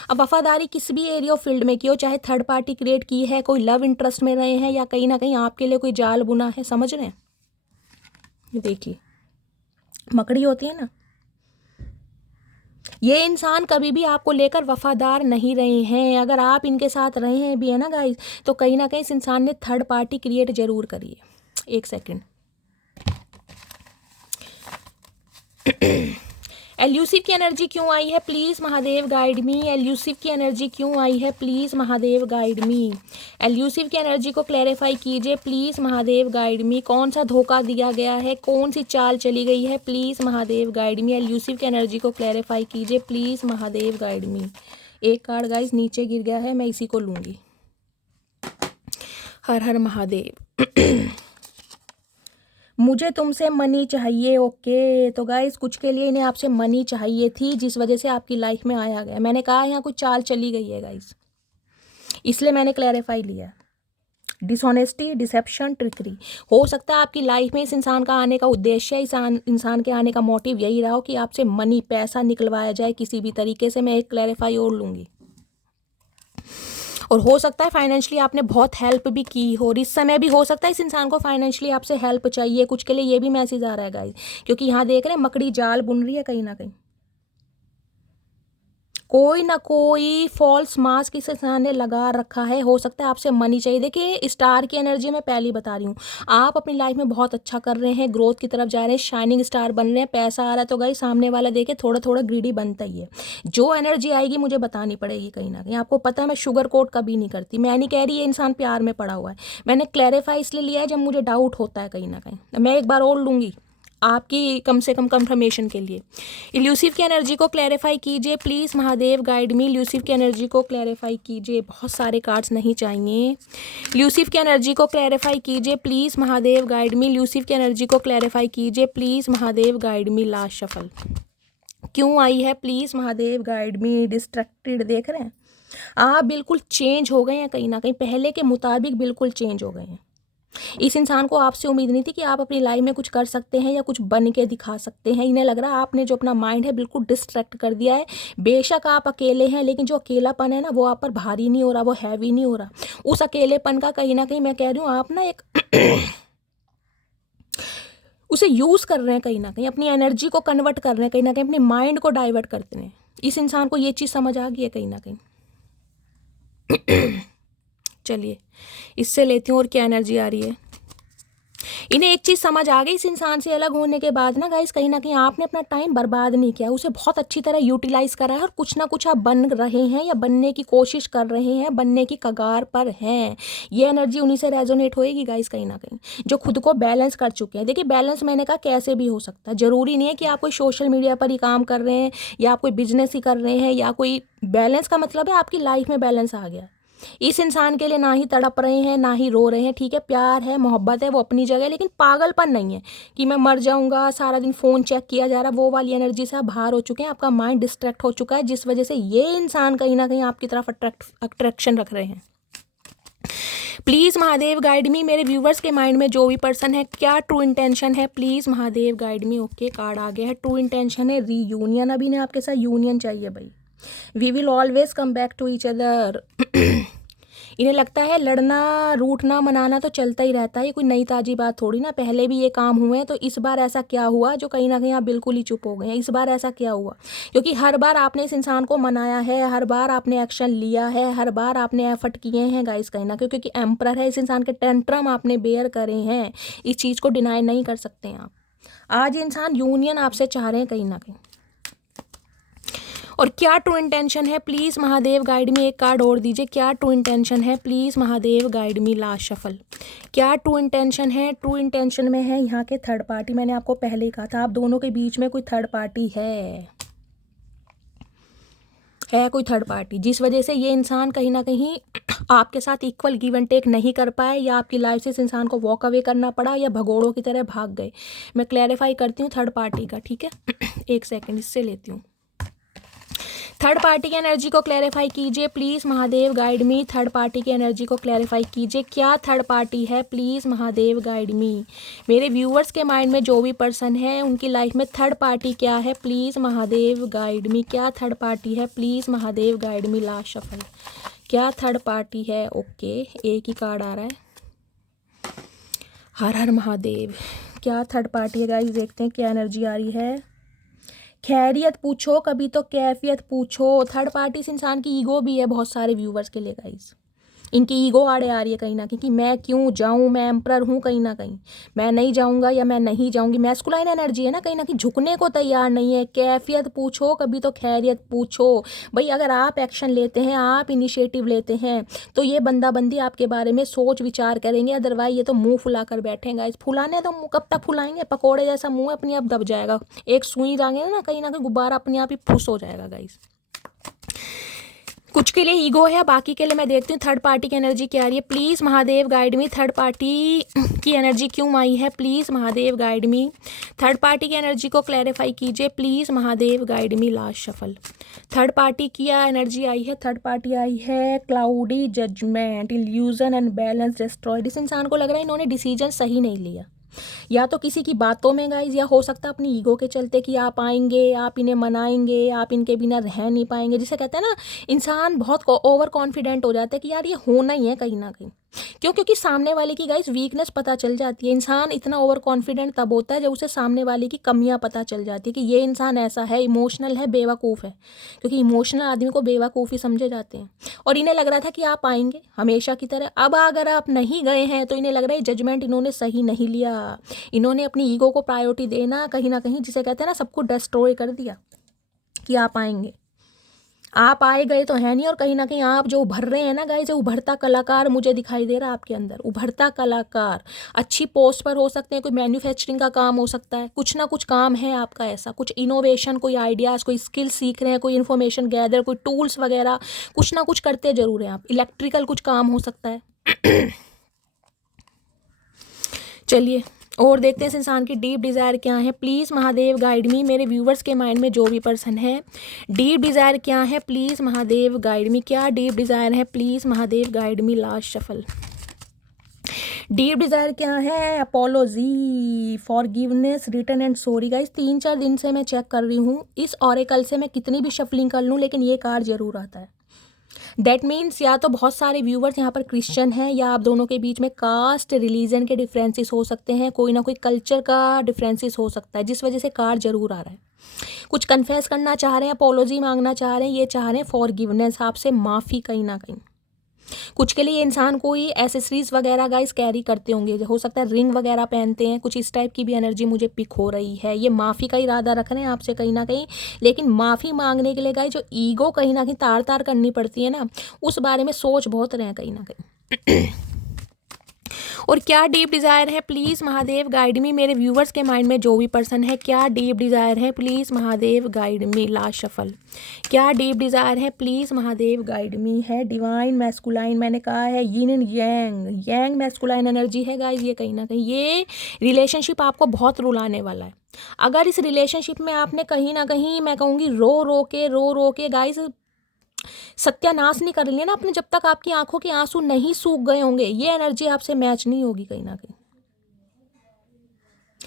अब वफादारी किस भी एरिया ऑफ फील्ड में की हो, चाहे थर्ड पार्टी क्रिएट की है, कोई लव इंटरेस्ट में रहे हैं, या कहीं ना कहीं आपके लिए कोई जाल बुना है, समझ रहे हैं। ये देखिए मकड़ी होती है ना, ये इंसान कभी भी आपको लेकर वफादार नहीं रहे हैं। अगर आप इनके साथ रहे हैं भी है ना गाइस, तो कहीं ना कहीं इस इंसान ने थर्ड पार्टी क्रिएट जरूर करी है। एक सेकेंड। एल्यूसिव की एनर्जी क्यों आई है please Mahadev guide me. Elusive की एनर्जी क्यों आई है please Mahadev guide me. Elusive की एनर्जी को क्लैरिफाई कीजिए प्लीज़ महादेव गाइड मी। कौन सा धोखा दिया गया है, कौन सी चाल चली गई है, please Mahadev guide me. Elusive की एनर्जी को क्लैरिफाई कीजिए प्लीज़ महादेव गाइड मी। एक कार्ड गाइस नीचे गिर गया है, मैं इसी को लूँगी। हर हर महादेव। मुझे तुमसे मनी चाहिए, ओके। तो गाइस कुछ के लिए इन्हें आपसे मनी चाहिए थी, जिस वजह से आपकी लाइफ में आया गया। मैंने कहा यहाँ कुछ चाल चली गई है गाइस, इसलिए मैंने क्लैरिफाई लिया। Dishonesty, deception, trickery. हो सकता है आपकी लाइफ में इस इंसान का आने का उद्देश्य, इस इंसान के आने का मोटिव यही रहा हो कि आपसे मनी, पैसा निकलवाया जाए किसी भी तरीके से। मैं एक क्लैरिफाई और लूँगी। और हो सकता है फाइनेंशियली आपने बहुत हेल्प भी की हो, और इस समय भी हो सकता है इस इंसान को फाइनेंशियली आपसे हेल्प चाहिए। कुछ के लिए ये भी मैसेज आ रहा है गाइस, क्योंकि यहाँ देख रहे हैं मकड़ी जाल बुन रही है कहीं ना कहीं। कोई ना कोई फॉल्स मास्क इस इंसान ने लगा रखा है। हो सकता है आपसे मनी चाहिए। देखिए स्टार की एनर्जी मैं पहले ही बता रही हूँ, आप अपनी लाइफ में बहुत अच्छा कर रहे हैं, ग्रोथ की तरफ जा रहे हैं, शाइनिंग स्टार बन रहे हैं, पैसा आ रहा है, तो गाइस सामने वाला देखे थोड़ा थोड़ा ग्रीडी बनता ही है। जो एनर्जी आएगी मुझे बतानी पड़ेगी कहीं ना कहीं। आपको पता है मैं शुगर कोट कभी नहीं करती। मैं नहीं कह रही ये इंसान प्यार में पड़ा हुआ है, मैंने क्लैरिफाई इसलिए लिया है जब मुझे डाउट होता है कहीं ना कहीं। मैं एक बार और लूँगी आपकी कम से कम कंफर्मेशन के लिए। इल्यूसिव की एनर्जी को क्लैरिफाई कीजिए please Mahadev guide me. Elusive की एनर्जी को क्लैरिफाई कीजिए, बहुत सारे कार्ड्स नहीं चाहिए। इल्यूसिव की एनर्जी को क्लैरिफाई कीजिए please Mahadev guide me. Elusive की एनर्जी को क्लैरिफाई कीजिए please Mahadev guide me. Last shuffle क्यों आई है please Mahadev guide me. Distracted देख रहे हैं आप, बिल्कुल चेंज हो गए हैं कहीं ना कहीं, पहले के मुताबिक बिल्कुल चेंज हो गए हैं। इस इंसान को आपसे उम्मीद नहीं थी कि आप अपनी लाइफ में कुछ कर सकते हैं या कुछ बन के दिखा सकते हैं। इन्हें लग रहा है आपने जो अपना माइंड है बिल्कुल डिस्ट्रैक्ट कर दिया है। बेशक आप अकेले हैं, लेकिन जो अकेलापन है ना वो आप पर भारी नहीं हो रहा, वो हैवी नहीं हो रहा। उस अकेलेपन का कहीं ना कहीं मैं कह रही हूँ आप ना एक उसे यूज़ कर रहे हैं कहीं ना कहीं, अपनी एनर्जी को कन्वर्ट कर रहे हैं कहीं ना कहीं, अपने माइंड को डाइवर्ट करते हैं। इस इंसान को ये चीज़ समझ आ गई है कहीं ना कहीं। चलिए इससे लेती हूँ और क्या एनर्जी आ रही है। इन्हें एक चीज़ समझ आ गई इस इंसान से अलग होने के बाद ना गाइस, कहीं ना कहीं आपने अपना टाइम बर्बाद नहीं किया, उसे बहुत अच्छी तरह यूटिलाइज करा है और कुछ ना कुछ आप बन रहे हैं या बनने की कोशिश कर रहे हैं, बनने की कगार पर हैं। ये एनर्जी उन्हीं से रेजोनेट होएगी गाइस, कहीं ना कहीं जो खुद को बैलेंस कर चुके हैं। देखिए बैलेंस मैंने कहा कैसे भी हो सकता है, ज़रूरी नहीं है कि आप कोई सोशल मीडिया पर ही काम कर रहे हैं या आप कोई बिजनेस ही कर रहे हैं या कोई, बैलेंस का मतलब है आपकी लाइफ में बैलेंस आ गया। इस इंसान के लिए ना ही तड़प रहे हैं ना ही रो रहे हैं, ठीक है, प्यार है मोहब्बत है वो अपनी जगह, लेकिन पागलपन नहीं है कि मैं मर जाऊंगा, सारा दिन फ़ोन चेक किया जा रहा, वो वाली एनर्जी से आप बाहर हो चुके हैं, आपका माइंड डिस्ट्रैक्ट हो चुका है, जिस वजह से ये इंसान कहीं ना कहीं आपकी तरफ अट्रैक्शन रख रहे हैं। प्लीज़ महादेव गाइड मी, मेरे व्यूवर्स के माइंड में जो भी पर्सन है, क्या ट्रू इंटेंशन है, please Mahadev guide me. Okay, card आ गया है, ट्रू इंटेंशन है रीयूनियन, अभी ने आपके साथ यूनियन चाहिए भाई, we will always come back to each other. इन्हें लगता है लड़ना रूठना मनाना तो चलता ही रहता है, ये कोई नई ताजी बात थोड़ी ना, पहले भी ये काम हुए हैं, तो इस बार ऐसा क्या हुआ जो कहीं ना कहीं आप बिल्कुल ही चुप हो गए हैं, इस बार ऐसा क्या हुआ? क्योंकि हर बार आपने इस इंसान को मनाया है, हर बार आपने एक्शन लिया है, हर बार आपने एफर्ट किए हैं गाइस, कहीं ना क्योंकि एम्परर है, इस इंसान के टेंट्रम आपने बेयर करे हैं, इस चीज़ को डिनाई नहीं कर सकते हैं आप। आज ये इंसान यूनियन आपसे चाह रहे हैं कहीं ना कहीं। और क्या ट्रू इंटेंशन है, प्लीज़ महादेव गाइड मी, एक कार्ड और दीजिए, क्या ट्रू इंटेंशन है, please Mahadev guide me, last shuffle. क्या ट्रू इंटेंशन है? ट्रू इंटेंशन में है यहाँ के थर्ड पार्टी, मैंने आपको पहले ही कहा था आप दोनों के बीच में कोई थर्ड पार्टी है कोई थर्ड पार्टी, जिस वजह से ये इंसान कहीं ना कहीं आपके साथ इक्वल गिव एंड टेक नहीं कर पाए, या आपकी लाइफ से इस इंसान को वॉक अवे करना पड़ा, या भगोड़ों की तरह भाग गए। मैं क्लैरिफाई करती हूँ थर्ड पार्टी का, ठीक है? एक सेकेंड इससे लेती हूँ। थर्ड पार्टी की एनर्जी को क्लैरिफाई कीजिए please Mahadev guide me, third party की एनर्जी को क्लैरिफाई कीजिए, क्या थर्ड पार्टी है, प्लीज़ महादेव गाइड मी। मेरे व्यूअर्स के माइंड में जो भी पर्सन है उनकी लाइफ में थर्ड पार्टी क्या है, प्लीज़ महादेव गाइड मी, क्या थर्ड पार्टी है, please Mahadev guide me, last shuffle. क्या थर्ड पार्टी है? ओके, एक ही कार्ड आ रहा है, हर हर महादेव। क्या थर्ड पार्टी है गाइस, देखते हैं क्या एनर्जी आ रही है। खैरियत पूछो कभी तो कैफियत पूछो। थर्ड पार्टी इस इंसान की ईगो भी है बहुत सारे व्यूवर्स के लिए गाइस, इनकी ईगो आड़े आ रही है कहीं ना कहीं कि मैं क्यों जाऊं, मैं एम्परर हूं, कहीं ना कहीं मैं नहीं जाऊंगा या मैं नहीं जाऊंगी। मैस्कुलाइन एनर्जी है ना, कहीं ना कहीं झुकने को तैयार नहीं है। कैफियत पूछो कभी तो खैरियत पूछो। भाई अगर आप एक्शन लेते हैं, आप इनिशिएटिव लेते हैं, तो ये बंदा बंदी आपके बारे में सोच विचार करेंगे, अदरवाइज ये तो मुंह फुला कर बैठेंगे। फुलाने तो मुंह कब तक फुलाएंगे, पकौड़े जैसा मुंह अपने आप दब जाएगा, एक सुई डालेंगे ना कहीं गुब्बारा अपने आप ही फुस हो जाएगा गाइस। कुछ के लिए ईगो है, बाकी के लिए मैं देखती हूँ थर्ड पार्टी की एनर्जी क्या आ रही है। Please Mahadev guide me, third party की एनर्जी क्यों आई है, please Mahadev guide me. Third party की एनर्जी को क्लैरिफाई कीजिए please Mahadev guide me, last shuffle. Third party की एनर्जी आई है, थर्ड पार्टी आई है cloudy judgement, illusion and balance destroyed. इस इंसान को लग रहा है इन्होंने डिसीजन सही नहीं लिया, या तो किसी की बातों में गाइज, या हो सकता है अपनी ईगो के चलते कि आप आएंगे, आप इन्हें मनाएंगे, आप इनके बिना रह नहीं पाएंगे। जिसे कहते हैं ना, इंसान बहुत ओवर कॉन्फिडेंट हो जाता है कि यार ये होना ही है कहीं ना कहीं। क्यों? क्योंकि सामने वाले की गाइज वीकनेस पता चल जाती है। इंसान इतना ओवर कॉन्फिडेंट तब होता है जब उसे सामने वाले की कमियां पता चल जाती है कि ये इंसान ऐसा है, इमोशनल है, बेवकूफ़ है, क्योंकि इमोशनल आदमी को बेवकूफ़ ही समझे जाते हैं। और इन्हें लग रहा था कि आप आएंगे हमेशा की तरह। अब अगर आप नहीं गए हैं तो इन्हें लग रहा है जजमेंट इन्होंने सही नहीं लिया, इन्होंने अपनी ईगो को प्रायोरिटी देना कहीं ना कहीं, जिसे कहते हैं ना, सबको डिस्ट्रॉय कर दिया कि आप आएंगे। आप आए गए तो है नहीं, और कहीं ना कहीं आप जो उभर रहे हैं ना गाइस, जो उभरता कलाकार मुझे दिखाई दे रहा है आपके अंदर, उभरता कलाकार। अच्छी पोस्ट पर हो सकते हैं, कोई मैन्युफैक्चरिंग का काम हो सकता है, कुछ ना कुछ काम है आपका ऐसा, कुछ इनोवेशन, कोई आइडियाज़, कोई स्किल सीख रहे हैं, कोई इन्फॉर्मेशन गैदर, कोई टूल्स वगैरह, कुछ ना कुछ करते जरूर हैं आप। इलेक्ट्रिकल कुछ काम हो सकता है। चलिए और देखते हैं इस इंसान की डीप डिज़ायर क्या है, प्लीज़ महादेव गाइड मी। मेरे व्यूवर्स के माइंड में जो भी पर्सन है, डीप डिज़ायर क्या है, प्लीज़ महादेव गाइड मी। क्या डीप डिज़ायर है, please Mahadev guide me, last shuffle. Deep desire क्या है? Apology, forgiveness, return and sorry. Guys 3-4 दिन से मैं चेक कर रही हूँ, इस ऑरेकल से मैं कितनी भी शफलिंग कर लूँ लेकिन ये कार्ड जरूर आता है। दैट मीन्स या तो बहुत सारे व्यूवर्स यहाँ पर क्रिश्चियन हैं, या आप दोनों के बीच में कास्ट रिलीजन के डिफरेंसेस हो सकते हैं, कोई ना कोई कल्चर का डिफरेंसेस हो सकता है, जिस वजह से कार्ड जरूर आ रहा है। कुछ कन्फेस करना चाह रहे हैं, अपोलॉजी मांगना चाह रहे हैं, ये चाह रहे हैं फॉरगिवनेस, आपसे माफ़ी कहीं ना कहीं। कुछ के लिए इंसान कोई एसेसरीज वगैरह गाइस कैरी करते होंगे, हो सकता है रिंग वगैरह पहनते हैं, कुछ इस टाइप की भी एनर्जी मुझे पिक हो रही है। ये माफ़ी का इरादा रख रहे हैं आपसे कहीं ना कहीं, लेकिन माफ़ी मांगने के लिए गाइस जो ईगो कहीं ना कहीं तार तार करनी पड़ती है ना, उस बारे में सोच बहुत रहे हैं कहीं ना कहीं। और क्या डीप डिज़ायर है प्लीज़ महादेव गाइड मी, मेरे व्यूवर्स के माइंड में जो भी पर्सन है, क्या डीप डिज़ायर है please Mahadev guide me. Last shuffle, क्या डीप डिज़ायर है प्लीज़ महादेव गाइड मी। है डिवाइन मैस्कुलाइन, मैंने कहा है yin and yang, Yang masculine energy है गाइज। ये कहीं ना कहीं ये रिलेशनशिप आपको बहुत रुलाने वाला है। अगर इस रिलेशनशिप में आपने कहीं ना कहीं, मैं कहूँगी रो रो के गाइज सत्यानाश नहीं कर लिया ना आपने, जब तक आपकी आंखों के आंसू नहीं सूख गए होंगे, ये एनर्जी आपसे मैच नहीं होगी कहीं ना कहीं।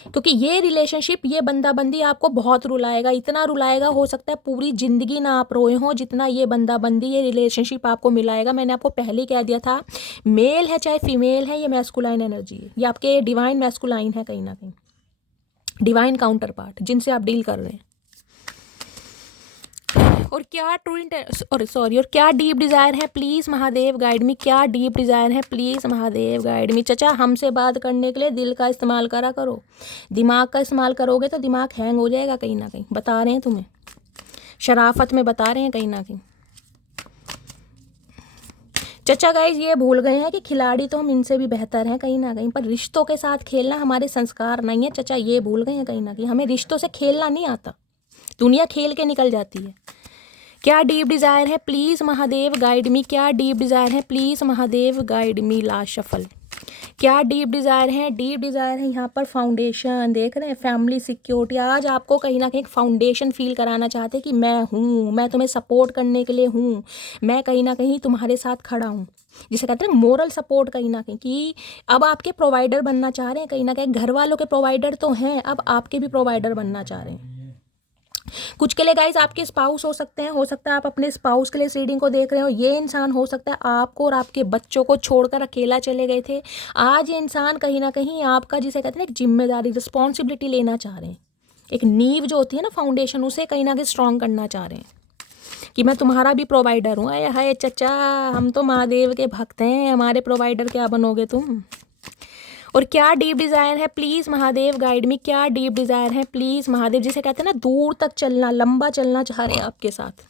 क्योंकि ये रिलेशनशिप, ये बंदा बंदी आपको बहुत रुलाएगा, इतना रुलाएगा हो सकता है पूरी जिंदगी ना आप रोए हो जितना ये बंदा बंदी, ये रिलेशनशिप आपको मिलाएगा। मैंने आपको पहले ही कह दिया था, मेल है चाहे फीमेल है, ये मैस्कुलाइन एनर्जी है, ये आपके डिवाइन मैस्कुलाइन है कहीं ना कहीं, डिवाइन काउंटर पार्ट जिनसे आप डील कर रहे हैं। और क्या और क्या डीप डिज़ायर है प्लीज़ महादेव गाइड मी, क्या डीप डिज़ायर है प्लीज़ महादेव गाइड मी। चचा हमसे बात करने के लिए दिल का इस्तेमाल करा करो, दिमाग का इस्तेमाल करोगे तो दिमाग हैंग हो जाएगा कहीं ना कहीं, बता रहे हैं तुम्हें, शराफत में बता रहे हैं कहीं ना कहीं। चचा गाइज ये भूल गए हैं कि खिलाड़ी तो हम इनसे भी बेहतर हैं कहीं ना कहीं, पर रिश्तों के साथ खेलना हमारे संस्कार नहीं है। चचा ये भूल गए हैं कहीं ना कहीं, हमें रिश्तों से खेलना नहीं आता, दुनिया खेल के निकल जाती है। क्या डीप डिज़ायर है प्लीज़ महादेव गाइड मी, क्या डीप डिज़ायर है please Mahadev guide me. Last shuffle, क्या डीप डिज़ायर है, डीप डिज़ायर है यहाँ पर फाउंडेशन, देख रहे हैं फैमिली सिक्योरिटी। आज आपको कहीं ना कहीं फाउंडेशन फील कराना चाहते हैं कि मैं हूँ, मैं तुम्हें सपोर्ट करने के लिए हूँ, मैं कहीं ना कहीं तुम्हारे साथ खड़ा हूँ, जिसे कहते हैं मोरल सपोर्ट कहीं ना कहीं, कि अब आपके प्रोवाइडर बनना चाह रहे हैं कहीं ना कहीं। घर वालों के प्रोवाइडर तो हैं, अब आपके भी प्रोवाइडर बनना चाह रहे हैं। कुछ के लिए गाइज आपके स्पाउस हो सकते हैं, हो सकता है आप अपने स्पाउस के लिए रीडिंग को देख रहे हो। ये इंसान हो सकता है आपको और आपके बच्चों को छोड़कर अकेला चले गए थे, आज ये इंसान कहीं ना कहीं आपका, जिसे कहते हैं एक जिम्मेदारी, रिस्पॉन्सिबिलिटी लेना चाह रहे हैं, एक नींव जो होती है ना फाउंडेशन, उसे कहीं ना कहीं स्ट्रॉन्ग करना चाह रहे हैं कि मैं तुम्हारा भी प्रोवाइडर हूँ। अरे हाय चचा, हम तो महादेव के भक्त हैं, हमारे प्रोवाइडर क्या बनोगे तुम। और क्या डीप डिज़ायर है प्लीज़ महादेव गाइड मी, क्या डीप डिज़ायर है प्लीज़ महादेव, जिसे कहते हैं ना दूर तक चलना, लंबा चलना चाह रहे हैं आपके साथ।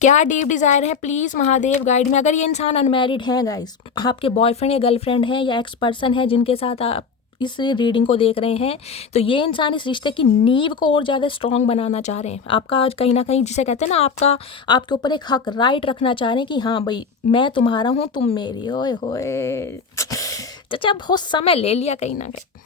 क्या डीप डिज़ायर है प्लीज़ महादेव गाइड में। अगर ये इंसान अनमैरिड है गाइस, आपके बॉयफ्रेंड या गर्लफ्रेंड है या एक्स पर्सन है जिनके साथ आप इस रीडिंग को देख रहे हैं, तो ये इंसान इस रिश्ते की नींव को और ज़्यादा स्ट्रॉन्ग बनाना चाह रहे हैं। आपका कहीं ना कहीं, जिसे कहते हैं ना, आपका आपके ऊपर एक हक, राइट रखना चाह रहे हैं कि हाँ भाई मैं तुम्हारा हूँ, तुम मेरी। ओए होए चाचा बहुत समय ले लिया कहीं ना कहीं।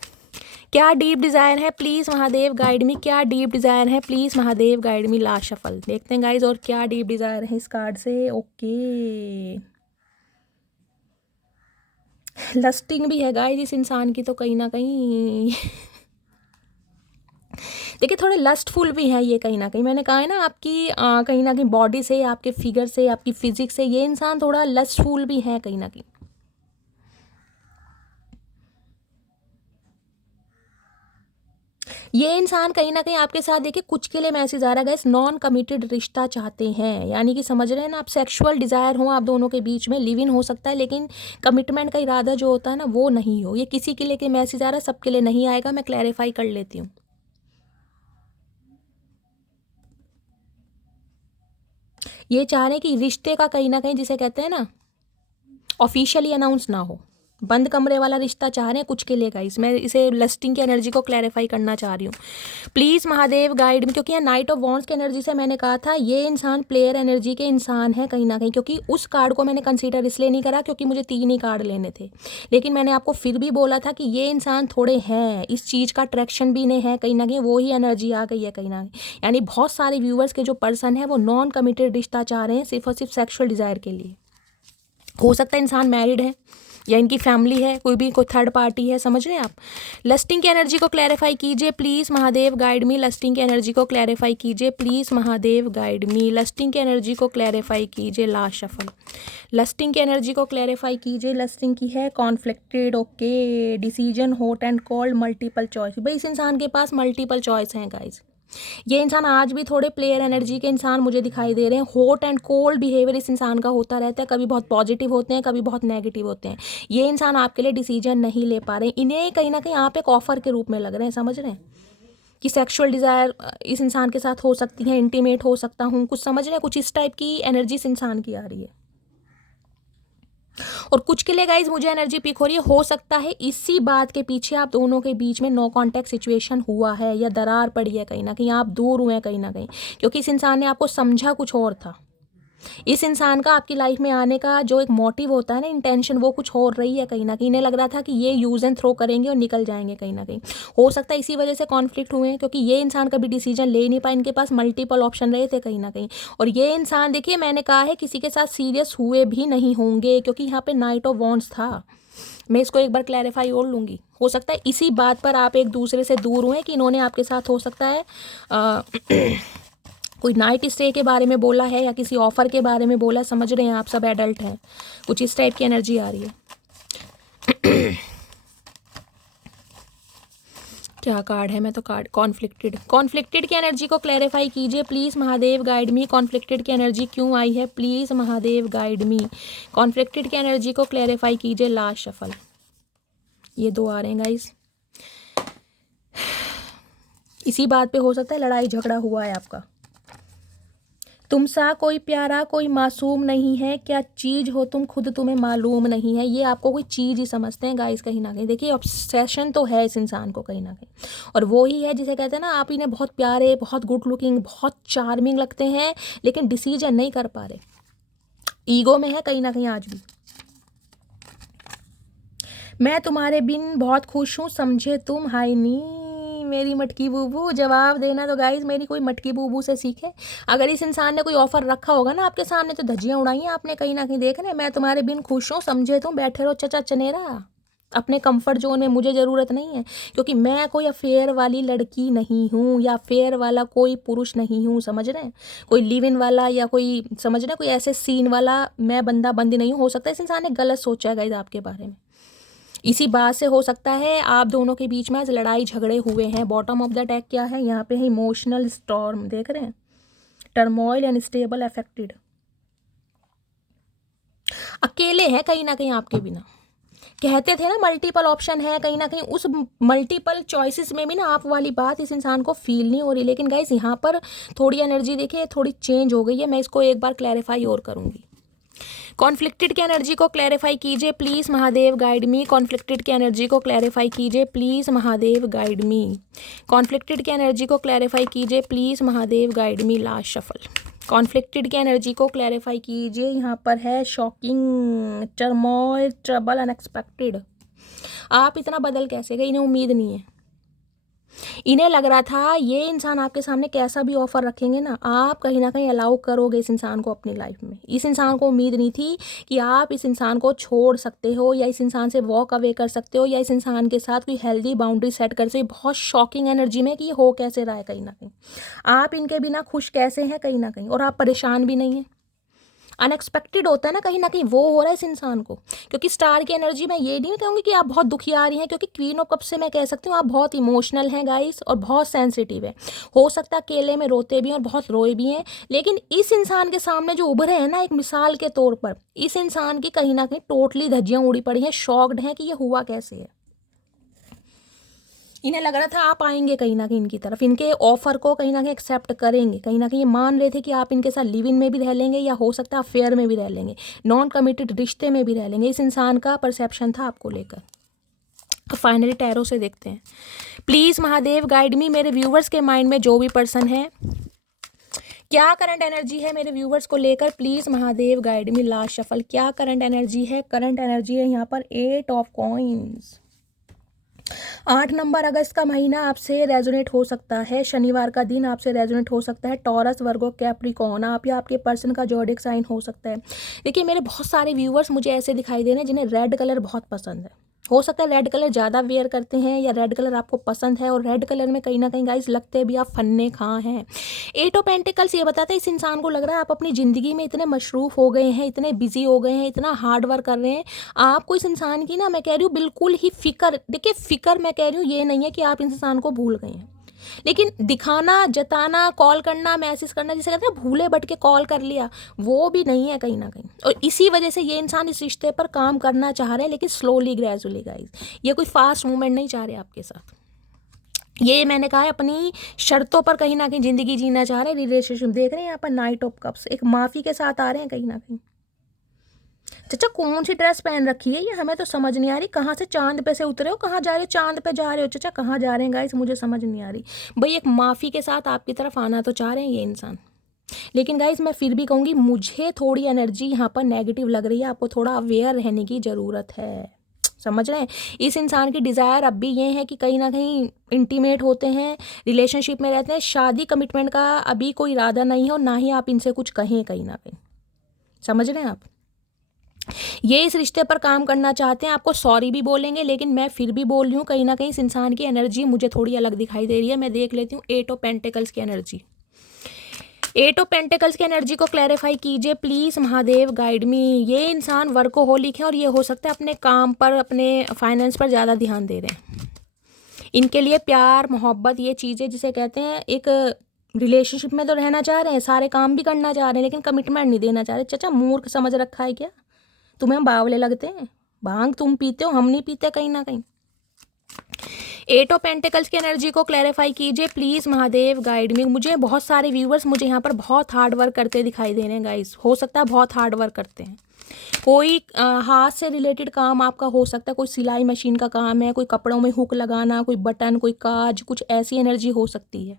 क्या डीप डिज़ायर है प्लीज़ महादेव गाइड मी, क्या डीप डिज़ायर है please Mahadev guide me. Last shuffle देखते हैं गाइज, और क्या डीप डिज़ायर है इस कार्ड से। ओके, लस्टिंग भी है गाइज इस इंसान की तो कहीं ना कहीं देखिए थोड़े लस्टफुल भी है ये कहीं ना कहीं। मैंने कहा है ना आपकी कहीं ना कहीं बॉडी से, आपके फिगर से, आपकी फिजिक्स से ये इंसान थोड़ा लस्टफुल भी है कहीं ना कहीं। ये इंसान कहीं ना कहीं आपके साथ, देखिए कुछ के लिए मैसेज आ रहा है गाइस, नॉन कमिटेड रिश्ता चाहते हैं, यानी कि समझ रहे हैं ना आप, सेक्सुअल डिज़ायर हो आप दोनों के बीच में, लिव इन हो सकता है, लेकिन कमिटमेंट का इरादा जो होता है ना वो नहीं हो। ये किसी के लिए के मैसेज आ रहा है, सबके लिए नहीं आएगा, मैं क्लैरिफाई कर लेती हूँ। ये चाह रहे हैं कि रिश्ते का कहीं ना कहीं, जिसे कहते हैं ना, ऑफिशियली अनाउंस ना हो, बंद कमरे वाला रिश्ता चाह रहे हैं कुछ के लिए गाइस। मैं इसे लस्टिंग की एनर्जी को क्लैरिफाई करना चाह रही हूँ प्लीज़ महादेव गाइड में, क्योंकि यहाँ नाइट ऑफ वॉन्ड्स की एनर्जी से मैंने कहा था ये इंसान प्लेयर एनर्जी के इंसान है कहीं ना कहीं, क्योंकि उस कार्ड को मैंने कंसीडर इसलिए नहीं करा क्योंकि मुझे 3 ही कार्ड लेने थे, लेकिन मैंने आपको फिर भी बोला था कि ये इंसान थोड़े हैं, इस चीज़ का अट्रैक्शन भी इन्हें है कहीं ना कहीं, वो ही एनर्जी आ गई है कहीं ना कहीं। यानी बहुत सारे व्यूअर्स के जो पर्सन है वो नॉन कमिटेड रिश्ता चाह रहे हैं सिर्फ और सिर्फ सेक्शुअल डिज़ायर के लिए। हो सकता है इंसान मैरिड है या इनकी फैमिली है, कोई भी कोई थर्ड पार्टी है, समझ रहे हैं आप। लस्टिंग की एनर्जी को क्लैरिफाई कीजिए प्लीज़ महादेव गाइड मी, लस्टिंग की एनर्जी को क्लैरिफाई कीजिए प्लीज़ महादेव गाइड मी, लस्टिंग की एनर्जी को क्लैरिफाई कीजिए। लास्ट शफल, लस्टिंग की एनर्जी को क्लैरिफाई कीजिए। लस्टिंग की है conflicted, okay, decision, hot and cold, multiple choice. भाई इस इंसान के पास मल्टीपल चॉइस हैं गाइज, ये इंसान आज भी थोड़े प्लेयर एनर्जी के इंसान मुझे दिखाई दे रहे हैं। हॉट एंड कोल्ड बिहेवियर इस इंसान का होता रहता है, कभी बहुत पॉजिटिव होते हैं, कभी बहुत नेगेटिव होते हैं। ये इंसान आपके लिए डिसीजन नहीं ले पा रहे, इन्हें कहीं ना कहीं आप एक ऑफर के रूप में लग रहे हैं, समझ रहे हैं कि सेक्सुअल डिज़ायर इस इंसान के साथ हो सकती है, इंटीमेट हो सकता हूँ, कुछ समझ रहे हैं, कुछ इस टाइप की एनर्जी इस इंसान की आ रही है। और कुछ के लिए गाइज मुझे एनर्जी पिक हो रही है, हो सकता है इसी बात के पीछे आप दोनों के बीच में नो कांटेक्ट सिचुएशन हुआ है या दरार पड़ी है, कहीं ना कहीं आप दूर हुए हैं कहीं ना कहीं, क्योंकि इस इंसान ने आपको समझा कुछ और था। इस इंसान का आपकी लाइफ में आने का जो एक मोटिव होता है ना, इंटेंशन, वो कुछ और रही है कहीं ना कहीं। इन्हें लग रहा था कि ये यूज़ एंड थ्रो करेंगे और निकल जाएंगे कहीं ना कहीं। हो सकता है इसी वजह से कॉन्फ्लिक्ट हुए हैं, क्योंकि ये इंसान कभी डिसीजन ले नहीं पाए, इनके पास मल्टीपल ऑप्शन रहे थे कहीं ना कहीं। और ये इंसान देखिए, मैंने कहा है किसी के साथ सीरियस हुए भी नहीं होंगे, क्योंककि यहाँ पे नाइट ऑफ वॉन्ड्स था। मैं इसको एक बार क्लैरिफाई और लूँगी। हो सकता है इसी बात पर आप एक दूसरे से दूर हुए, कि इन्होंने आपके साथ हो सकता है कोई नाइट स्टे के बारे में बोला है या किसी ऑफ़र के बारे में बोला है, समझ रहे हैं आप सब एडल्ट हैं, कुछ इस टाइप की एनर्जी आ रही है। क्या कार्ड है, मैं तो कार्ड कॉन्फ्लिक्टेड की एनर्जी को क्लैरिफाई कीजिए please Mahadev, guide me. Conflicted की एनर्जी क्यों आई है, please Mahadev guide me. Conflicted की एनर्जी को क्लैरिफाई कीजिए। लास्ट शफल, ये दो आ रहे हैं गाइस। इसी बात पे हो सकता है लड़ाई झगड़ा हुआ है आपका। तुम सा कोई प्यारा कोई मासूम नहीं है, क्या चीज़ हो तुम खुद तुम्हें मालूम नहीं है। ये आपको कोई चीज़ ही समझते हैं गाइस कहीं ना कहीं। देखिए ऑब्सेशन तो है इस इंसान को कहीं ना कहीं, और वो ही है जिसे कहते हैं ना, आप इन्हें बहुत प्यारे, बहुत गुड लुकिंग, बहुत चार्मिंग लगते हैं, लेकिन डिसीजन नहीं कर पा रहे, ईगो में है कहीं ना कहीं आज भी। मैं तुम्हारे बिन बहुत खुश हूँ, समझे तुम, हाय नी मेरी मटकी बूबू। जवाब देना तो गाइस मेरी कोई मटकी बूबू से सीखे। अगर इस इंसान ने कोई ऑफर रखा होगा ना आपके सामने, तो धज्जियां उड़ाई हैं आपने कहीं ना कहीं। देख रहे हैं, मैं तुम्हारे बिन खुश हूँ, समझे तुम, बैठे रहो चचा चनेरा अपने कंफर्ट जोन में, मुझे ज़रूरत नहीं है, क्योंकि मैं कोई अफेयर वाली लड़की नहीं हूँ, या अफेयर वाला कोई पुरुष नहीं हूँ, समझ रहे हैं, कोई लिव इन वाला, या कोई समझ रहे हैं कोई ऐसे सीन वाला मैं बंदा बंदी नहीं हूँ। हो सकता है इस इंसान ने गलत सोचा है गाइस आपके बारे में। इसी बात से हो सकता है आप दोनों के बीच में आज लड़ाई झगड़े हुए हैं। बॉटम ऑफ द डेक क्या है यहाँ पे है, इमोशनल स्टॉर्म, देख रहे हैं, टर्मोइल एंड स्टेबल अफेक्टेड। अकेले हैं कहीं ना कहीं आपके बिना। कहते थे ना मल्टीपल ऑप्शन है, कहीं ना कहीं उस मल्टीपल चॉइसेस में भी ना आप वाली बात इस इंसान को फील नहीं हो रही। लेकिन गाइस यहाँ पर थोड़ी एनर्जी देखिए थोड़ी चेंज हो गई है। मैं इसको एक बार क्लैरिफाई और करूँगी। कॉन्फ्लिक्टेड की एनर्जी को क्लैरिफाई कीजिए please Mahadev guide me. Conflicted की एनर्जी को क्लैरिफाई कीजिए please Mahadev guide me. Conflicted की एनर्जी को क्लैरिफाई कीजिए please Mahadev guide me. Last shuffle, conflicted की एनर्जी को क्लैरिफाई कीजिए। यहाँ पर है शॉकिंग, टर्मोइल, ट्रबल, अनएक्सपेक्टेड। आप इतना बदल कैसे गए, इन्हें उम्मीद नहीं है। इन्हें लग रहा था ये इंसान आपके सामने कैसा भी ऑफर रखेंगे ना, आप कहीं ना कहीं अलाउ करोगे इस इंसान को अपनी लाइफ में। इस इंसान को उम्मीद नहीं थी कि आप इस इंसान को छोड़ सकते हो, या इस इंसान से वॉक अवे कर सकते हो, या इस इंसान के साथ कोई हेल्दी बाउंड्री सेट कर सकते। बहुत शॉकिंग एनर्जी में कि ये हो कैसे रहा है कहीं ना कहीं। आप इनके बिना खुश कैसे हैं कहीं ना कहीं, और आप परेशान भी नहीं हैं। अनएक्सपेक्टेड होता है ना कहीं वो हो रहा है इस इंसान को। क्योंकि स्टार की एनर्जी में ये नहीं कहूँगी कि आप बहुत दुखी आ रही हैं, क्योंकि क्वीन ऑफ कप से मैं कह सकती हूँ आप बहुत इमोशनल हैं गाइस, और बहुत सेंसिटिव है। हो सकता है अकेले में रोते भी हैं और बहुत रोए भी हैं, लेकिन इस इंसान के सामने जो उभरे हैं ना एक मिसाल के तौर पर, इस इंसान की कहीं ना कहीं टोटली धज्जियाँ उड़ी पड़ी हैं, शॉक्ड हैं कि ये हुआ कैसे है। इन्हें लग रहा था आप आएंगे कहीं ना कहीं इनकी तरफ, इनके ऑफर को कहीं ना कहीं एक्सेप्ट करेंगे, कहीं ना कहीं ये मान रहे थे कि आप इनके साथ लिव इन में भी रह लेंगे, या हो सकता है अफेयर में भी रह लेंगे, नॉन कमिटेड रिश्ते में भी रह लेंगे। इस इंसान का परसेप्शन था आपको लेकर। फाइनली टैरो से देखते हैं, प्लीज़ महादेव गाइड मी। मेरे व्यूवर्स के माइंड में जो भी पर्सन है, क्या करंट एनर्जी है मेरे व्यूवर्स को लेकर, please Mahadev guide me. Last shuffle, क्या करंट एनर्जी है, करंट एनर्जी है यहाँ पर 8 ऑफ कॉइन्स। 8 नंबर अगस्त का महीना आपसे रेजोनेट हो सकता है, शनिवार का दिन आपसे रेजोनेट हो सकता है। टॉरस, वर्गो, कैप्रिकॉर्न, आप या आपके पर्सन का ज़ोडिएक साइन हो सकता है। देखिए मेरे बहुत सारे व्यूवर्स मुझे ऐसे दिखाई दे रहे हैं जिन्हें रेड कलर बहुत पसंद है। हो सकता है रेड कलर ज़्यादा वेयर करते हैं, या रेड कलर आपको पसंद है, और रेड कलर में कहीं ना कहीं गाइस लगते भी आप फन्ने खां हैं। 8 ऑफ पेंटिकल्स ये बताता है इस इंसान को लग रहा है आप अपनी ज़िंदगी में इतने मशरूफ़ हो गए हैं, इतने बिजी हो गए हैं, इतना हार्ड वर्क कर रहे हैं। आपको इस इंसान की ना मैं कह रही हूँ बिल्कुल ही फिक्र, देखिए फिक्र मैं कह रही हूँ ये नहीं है कि आप इस इंसान को भूल गए हैं, लेकिन दिखाना, जताना, कॉल करना, मैसेज करना, जिसे कहते हैं भूले भट के कॉल कर लिया, वो भी नहीं है कहीं ना कहीं। और इसी वजह से ये इंसान इस रिश्ते पर काम करना चाह रहे हैं, लेकिन स्लोली ग्रेजुअली गाइस। ये कोई फास्ट मूवमेंट नहीं चाह रहे आपके साथ। ये मैंने कहा है अपनी शर्तों पर कहीं ना कहीं ज़िंदगी जीना चाह रहे हैं। रिलेशनशिप देख रहे हैं यहाँ पर नाइट ऑफ कप्स, एक माफ़ी के साथ आ रहे हैं कहीं ना कहीं। चाचा कौन सी ड्रेस पहन रखी है ये, हमें तो समझ नहीं आ रही। कहाँ से चांद पे से उतरे हो, कहाँ जा रहे हो, चांद पे जा रहे हो चाचा, कहाँ जा रहे हैं गाइस, मुझे समझ नहीं आ रही। भाई एक माफ़ी के साथ आपकी तरफ आना तो चाह रहे हैं ये इंसान, लेकिन गाइस मैं फिर भी कहूँगी मुझे थोड़ी एनर्जी यहाँ पर नेगेटिव लग रही है। आपको थोड़ा अवेयर रहने की ज़रूरत है, समझ रहे हैं। इस इंसान की डिज़ायर अब भी ये है कि कहीं ना कहीं इंटीमेट होते हैं, रिलेशनशिप में रहते हैं, शादी कमिटमेंट का अभी कोई इरादा नहीं है, और ना ही आप इनसे कुछ कहें कहीं ना कहीं, समझ रहे हैं आप। ये इस रिश्ते पर काम करना चाहते हैं, आपको सॉरी भी बोलेंगे, लेकिन मैं फिर भी बोल रही हूँ कहीं ना कहीं इस इंसान की एनर्जी मुझे थोड़ी अलग दिखाई दे रही है। मैं देख लेती हूँ 8 ऑफ पेंटिकल्स की एनर्जी। 8 ऑफ पेंटिकल्स की एनर्जी को क्लैरिफाई कीजिए प्लीज़ महादेव, गाइड मी। ये इंसान वर्कोहोलिक है और ये हो सकता है अपने काम पर, अपने फाइनेंस पर ज़्यादा ध्यान दे रहे हैं। इनके लिए प्यार, मोहब्बत, ये चीज़ें जिसे कहते हैं, एक रिलेशनशिप में तो रहना चाह रहे हैं, सारे काम भी करना चाह रहे हैं, लेकिन कमिटमेंट नहीं देना चाह रहे। चाचा मूर्ख समझ रखा है क्या, तुम्हें हम बावले लगते हैं? भांग तुम पीते हो, हम नहीं पीते कहीं ना कहीं। 8 ऑफ पेंटिकल्स की एनर्जी को क्लैरिफाई कीजिए प्लीज़ महादेव, गाइड मी। मुझे बहुत सारे व्यूवर्स मुझे यहाँ पर बहुत हार्ड वर्क करते दिखाई दे रहे हैं गाइस, हो सकता है बहुत हार्ड वर्क करते हैं। कोई हाथ से रिलेटेड काम आपका हो सकता है, कोई सिलाई मशीन का काम है, कोई कपड़ों में हुक लगाना, कोई बटन, कोई काज, कुछ ऐसी एनर्जी हो सकती है।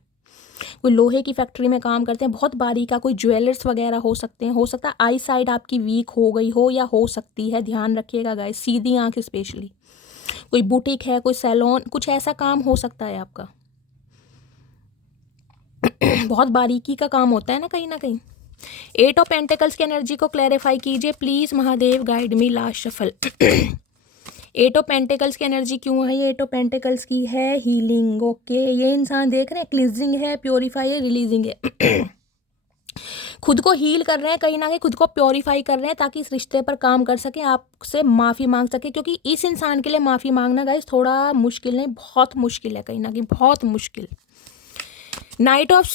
कोई लोहे की फैक्ट्री में काम करते हैं, बहुत बारीक का, कोई ज्वेलर्स वगैरह हो सकते हैं। हो सकता है आई साइड आपकी वीक हो गई हो, या हो सकती है, ध्यान रखिएगा गाइस, सीधी आंख स्पेशली। कोई बुटीक है, कोई सैलून, कुछ ऐसा काम हो सकता है आपका। बहुत बारीकी का काम होता है ना कहीं ना कहीं। 8 ऑफ पेंटिकल्स की एनर्जी को क्लैरिफाई कीजिए please Mahadev, guide me. Last shuffle. 8 of pentacles की एनर्जी क्यों है? ये 8 ऑफ पेंटिकल्स की है हीलिंग। ओके, ये इंसान देख रहे हैं क्लींजिंग है, प्योरीफाई है, रिलीजिंग है। खुद को हील कर रहे हैं कहीं ना कहीं, खुद को प्योरीफाई कर रहे हैं ताकि इस रिश्ते पर काम कर सके, आपसे माफ़ी मांग सके। क्योंकि इस इंसान के लिए माफ़ी मांगना गाइस थोड़ा मुश्किल नहीं, बहुत मुश्किल है कहीं ना कहीं, बहुत मुश्किल। नाइट ऑफ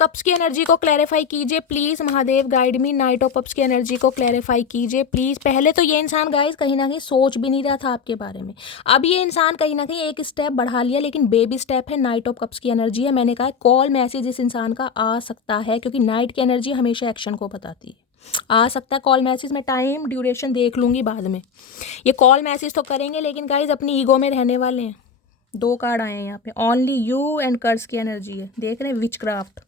कप्स की एनर्जी को क्लैरिफाई कीजिए please Mahadev, guide me. Night of cups की एनर्जी को क्लैरिफाई कीजिए प्लीज़। पहले तो ये इंसान गाइस कहीं ना कहीं सोच भी नहीं रहा था आपके बारे में, अब ये इंसान कहीं ना कहीं एक स्टेप बढ़ा लिया, लेकिन बेबी स्टेप है। नाइट ऑफ कप्स की एनर्जी है, मैंने कहा कॉल मैसेज इस इंसान का आ सकता है, क्योंकि नाइट की एनर्जी हमेशा एक्शन को बताती है। आ सकता है कॉल मैसेज, मैं टाइम ड्यूरेशन देख लूँगी बाद में। ये कॉल मैसेज तो करेंगे, लेकिन गाइज अपनी ईगो में रहने वाले हैं। 2 कार्ड आए हैं यहाँ पे, ओनली यू एंड कर्स की एनर्जी है, देख रहे हैं, विच क्राफ्ट।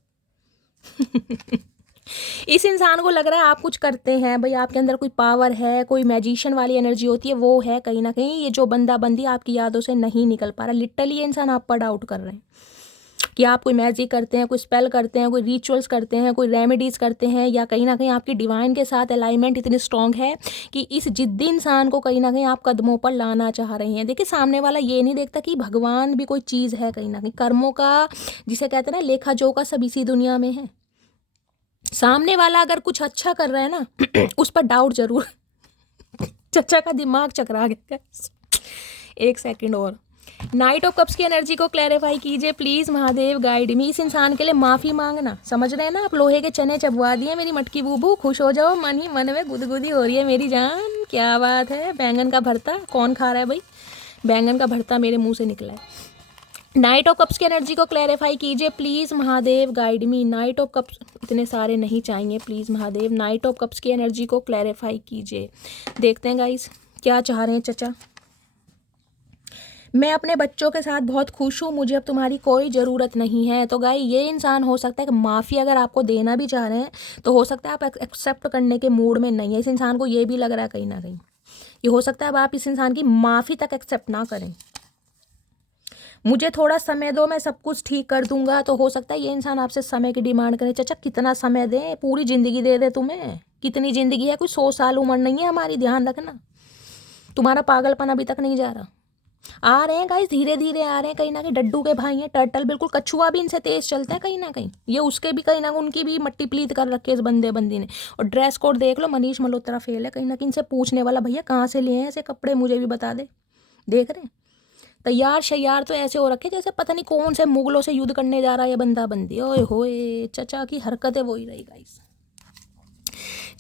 इस इंसान को लग रहा है आप कुछ करते हैं भाई, आपके अंदर कोई पावर है, कोई मैजिशियन वाली एनर्जी होती है, वो है कहीं ना कहीं। ये जो बंदा बंदी आपकी यादों से नहीं निकल पा रहा, लिटरली ये इंसान आप पर डाउट कर रहे हैं कि आप कोई मैजिक करते हैं, कोई स्पेल करते हैं, कोई रिचुअल्स करते हैं, कोई रेमेडीज़ करते हैं, या कहीं ना कहीं आपकी डिवाइन के साथ अलाइनमेंट इतनी स्ट्रांग है कि इस जिद्दी इंसान को कहीं ना कहीं आप कदमों पर लाना चाह रहे हैं। देखिए सामने वाला ये नहीं देखता कि भगवान भी कोई चीज़ है, कहीं ना कहीं कर्मों का, जिसे कहते हैं ना, लेखा जोखा सब इसी दुनिया में है। सामने वाला अगर कुछ अच्छा कर रहा है ना उस पर डाउट जरूर। चचा का दिमाग चकरा गया। एक सेकंड और। नाइट ऑफ कप्स की एनर्जी को क्लैरिफाई कीजिए प्लीज़ महादेव, गाइड मी। इस इंसान के लिए माफ़ी मांगना, समझ रहे हैं ना आप, लोहे के चने चबवा दिए मेरी मटकी बूबू, खुश हो जाओ, मन ही मन में गुदगुदी हो रही है मेरी जान। क्या बात है, बैंगन का भरता कौन खा रहा है भाई, बैंगन का भरता मेरे मुंह से निकला है। नाइट ऑफ कप्स की एनर्जी को क्लैरिफाई कीजिए please Mahadev, guide me. Night of cups, इतने सारे नहीं चाहिए please Mahadev. Night of cups की एनर्जी को क्लैरिफाई कीजिए। देखते हैं गाइस क्या चाह रहे हैं चचा। मैं अपने बच्चों के साथ बहुत खुश हूँ, मुझे अब तुम्हारी कोई ज़रूरत नहीं है। तो गाई ये इंसान हो सकता है कि माफ़ी अगर आपको देना भी चाह रहे हैं तो हो सकता है आप एक्सेप्ट करने के मूड में नहीं है। इस इंसान को ये भी लग रहा है कहीं ना कहीं, ये हो सकता है अब आप इस इंसान की माफ़ी तक एक्सेप्ट ना करें। मुझे थोड़ा समय दो, मैं सब कुछ ठीक कर दूंगा। तो हो सकता है ये इंसान आपसे समय की डिमांड करे। चाचा कितना समय दें, पूरी ज़िंदगी दे दे तुम्हें। कितनी ज़िंदगी है, कोई 100 साल उम्र नहीं है हमारी, ध्यान रखना। तुम्हारा पागलपन अभी तक नहीं जा रहा। आ रहे हैं गाइस, धीरे धीरे आ रहे हैं कहीं ना कहीं। डड्डू के भाई हैं, टर्टल बिल्कुल, कछुआ भी इनसे तेज चलता है कहीं ना कहीं। ये उसके भी कहीं ना कहीं, उनकी भी मट्टी प्लीत कर रखी है इस बंदे बंदी ने। और ड्रेस कोड देख लो, मनीष मल्होत्रा फेल है कहीं ना कहीं। इनसे पूछने वाला, भैया कहाँ से लिए हैं ऐसे कपड़े, मुझे भी बता दे। देख रहे हैं तैयार शैयार तो ऐसे हो रखे जैसे पता नहीं कौन से मुगलों से युद्ध करने जा रहा है ये बंदा बंदी। ओए होए, चचा की हरकतें वही रही गाइस।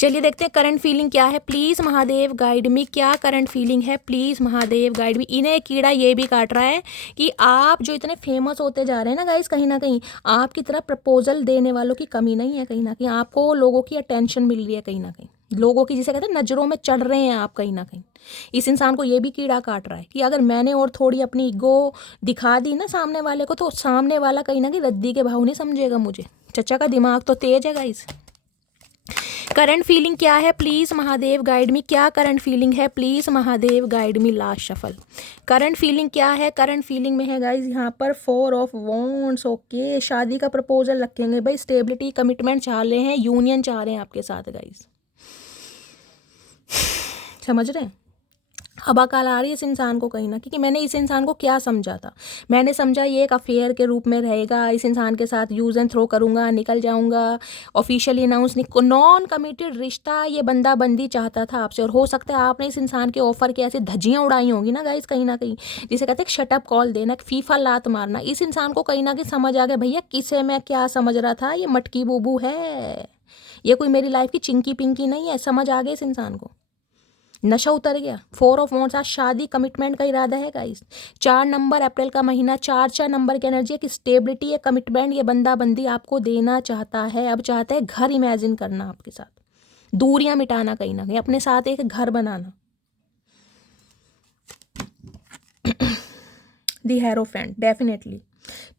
चलिए देखते हैं करंट फीलिंग क्या है। प्लीज़ महादेव गाइड मी, क्या करंट फीलिंग है, प्लीज़ महादेव गाइड मी। इन्हें कीड़ा ये भी काट रहा है कि आप जो इतने फेमस होते जा रहे हैं ना गाइस, कहीं ना कहीं आपकी तरफ प्रपोजल देने वालों की कमी नहीं है। कहीं ना कहीं आपको लोगों की अटेंशन मिल रही है, कहीं ना कहीं लोगों की जिसे कहते हैं नज़रों में चढ़ रहे हैं आप कहीं ना कहीं। इस इंसान को ये भी कीड़ा काट रहा है कि अगर मैंने और थोड़ी अपनी ईगो दिखा दी ना सामने वाले को, तो सामने वाला कहीं ना कहीं रद्दी के भाव नहीं समझेगा मुझे। चचा का दिमाग तो तेज है गाइस। करंट फीलिंग क्या है, प्लीज़ महादेव गाइड मी। क्या करंट फीलिंग है, please Mahadev guide me. Last shuffle. Current feeling क्या है, करंट फीलिंग में है गाइज यहाँ पर 4 ऑफ वॉन्ड्स। ओके, शादी का प्रपोजल रखेंगे भाई, स्टेबिलिटी कमिटमेंट चाह रहे हैं, यूनियन चाह रहे हैं आपके साथ गाइज। समझ रहे हैं। अब अकाल आ रही है इस इंसान को कहीं ना, क्योंकि मैंने इस इंसान को क्या समझा था, मैंने समझा ये एक अफेयर के रूप में रहेगा, इस इंसान के साथ यूज़ एंड थ्रो करूँगा, निकल जाऊँगा, ऑफिशियली अनाउंस नॉन कमिटेड रिश्ता ये बंदा बंदी चाहता था आपसे। और हो सकता है आपने इस इंसान के ऑफर के ऐसे धज्जियाँ उड़ाई होंगी ना गाइस, कहीं ना कहीं जिसे कहते हैं शटअप कॉल देना, फीफा लात मारना। इस इंसान को कहीं ना कहीं समझ आ गया भैया किसे मैं क्या समझ रहा था, ये मटकी बूबू है, ये कोई मेरी लाइफ की चिंकी पिंकी नहीं है। समझ आ गया इस इंसान को, नशा उतर गया। 4 ऑफ वॉन्ड्स, आज शादी कमिटमेंट का इरादा है गाइस। 4 नंबर अप्रैल का महीना, 4 नंबर की एनर्जी है कि स्टेबिलिटी है, कमिटमेंट ये बंदा बंदी आपको देना चाहता है। अब चाहता है घर इमेजिन करना आपके साथ, दूरियां मिटाना, कहीं ना कहीं अपने साथ एक घर बनाना। दी हेरोफेंट डेफिनेटली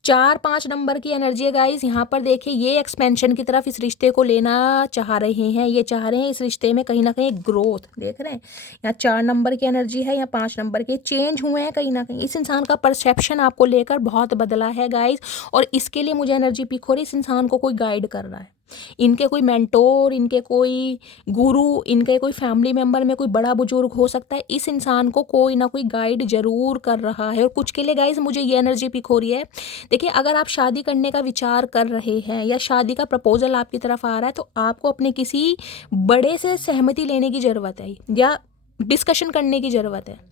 4-5 नंबर की एनर्जी है गाइस। यहाँ पर देखिए ये एक्सपेंशन की तरफ इस रिश्ते को लेना चाह रहे हैं, ये चाह रहे हैं इस रिश्ते में कहीं ना कहीं ग्रोथ। देख रहे हैं यहाँ 4 नंबर की एनर्जी है, यहाँ 5 नंबर के चेंज हुए हैं कहीं ना कहीं। इस इंसान का परसेप्शन आपको लेकर बहुत बदला है गाइस, और इसके लिए मुझे एनर्जी पिक हो रही, इस इंसान को कोई गाइड कर रहा है, इनके कोई मेंटोर, इनके कोई गुरु, इनके कोई फैमिली मेंबर में कोई बड़ा बुजुर्ग हो सकता है, इस इंसान को कोई ना कोई गाइड जरूर कर रहा है। और कुछ के लिए गाइस मुझे ये एनर्जी पिक हो रही है। देखिए अगर आप शादी करने का विचार कर रहे हैं या शादी का प्रपोजल आपकी तरफ आ रहा है, तो आपको अपने किसी बड़े से सहमति लेने की ज़रूरत है या डिस्कशन करने की ज़रूरत है।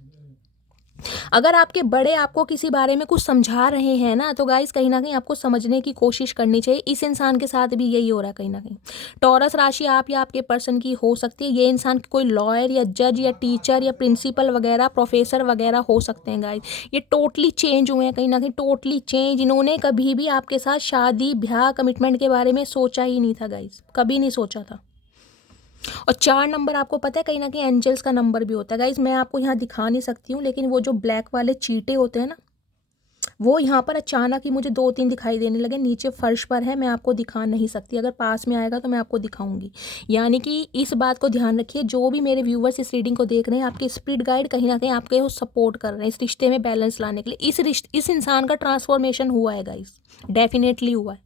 अगर आपके बड़े आपको किसी बारे में कुछ समझा रहे हैं ना, तो गाइस कहीं ना कहीं आपको समझने की कोशिश करनी चाहिए। इस इंसान के साथ भी यही हो रहा है कहीं ना कहीं। टॉरस राशि आप या आपके पर्सन की हो सकती है। ये इंसान कोई लॉयर या जज या टीचर या प्रिंसिपल वगैरह, प्रोफेसर वगैरह हो सकते हैं गाइस। ये टोटली चेंज हुए हैं कहीं ना कहीं, टोटली चेंज। इन्होंने कभी भी आपके साथ शादी ब्याह कमिटमेंट के बारे में सोचा ही नहीं था गाइस, कभी नहीं सोचा था। और 4 नंबर आपको पता है कहीं ना कहीं एंजल्स का नंबर भी होता है गाइज। मैं आपको यहाँ दिखा नहीं सकती हूँ, लेकिन वो जो ब्लैक वाले चीटे होते हैं ना, वो यहाँ पर अचानक ही मुझे 2-3 दिखाई देने लगे, नीचे फर्श पर है, मैं आपको दिखा नहीं सकती, अगर पास में आएगा तो मैं आपको दिखाऊंगी। यानी कि इस बात को ध्यान रखिए, जो भी मेरे व्यूवर्स इस रीडिंग को देख रहे हैं, आपके स्पिरिट गाइड कहीं ना कहीं आपके सपोर्ट कर रहे हैं इस रिश्ते में बैलेंस लाने के लिए। इस इंसान का ट्रांसफॉर्मेशन हुआ है गाइज, डेफिनेटली हुआ है।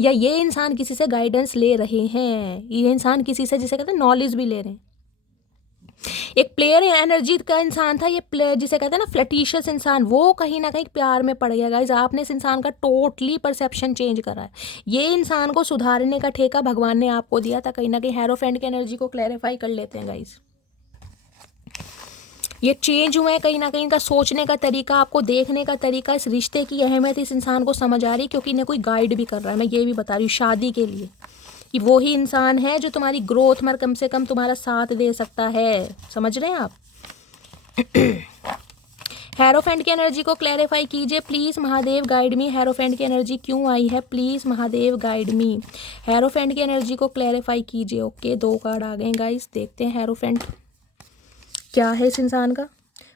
या ये इंसान किसी से गाइडेंस ले रहे हैं, ये इंसान किसी से जिसे कहते हैं नॉलेज भी ले रहे हैं। एक प्लेयर एनर्जी का इंसान था ये, प्लेयर जिसे कहते हैं ना फ्लैटिशियस इंसान, वो कहीं ना कहीं प्यार में पड़ गया गाइज। आपने इस इंसान का टोटली परसेप्शन चेंज करा है। ये इंसान को सुधारने का ठेका भगवान ने आपको दिया था कहीं ना कहीं। हेरोफेंट की एनर्जी को क्लैरिफाई कर लेते हैं गाइज। ये चेंज हुए हैं कहीं ना कहीं, इनका सोचने का तरीका, आपको देखने का तरीका, इस रिश्ते की अहमियत इस इंसान को समझ आ रही, क्योंकि इन्हें कोई गाइड भी कर रहा है। मैं ये भी बता रही हूँ शादी के लिए कि वो ही इंसान है जो तुम्हारी ग्रोथ में कम से कम तुम्हारा साथ दे सकता है। समझ रहे हैं आप। हेरोफेंट की एनर्जी को क्लैरिफाई कीजिए please Mahadev guide me. Hierophant की एनर्जी क्यों आई है, please Mahadev guide me. Hierophant की एनर्जी को क्लैरिफाई कीजिए। ओके 2 कार्ड आ गए गाइस, देखते हैं हेरोफेंट क्या है इस इंसान का।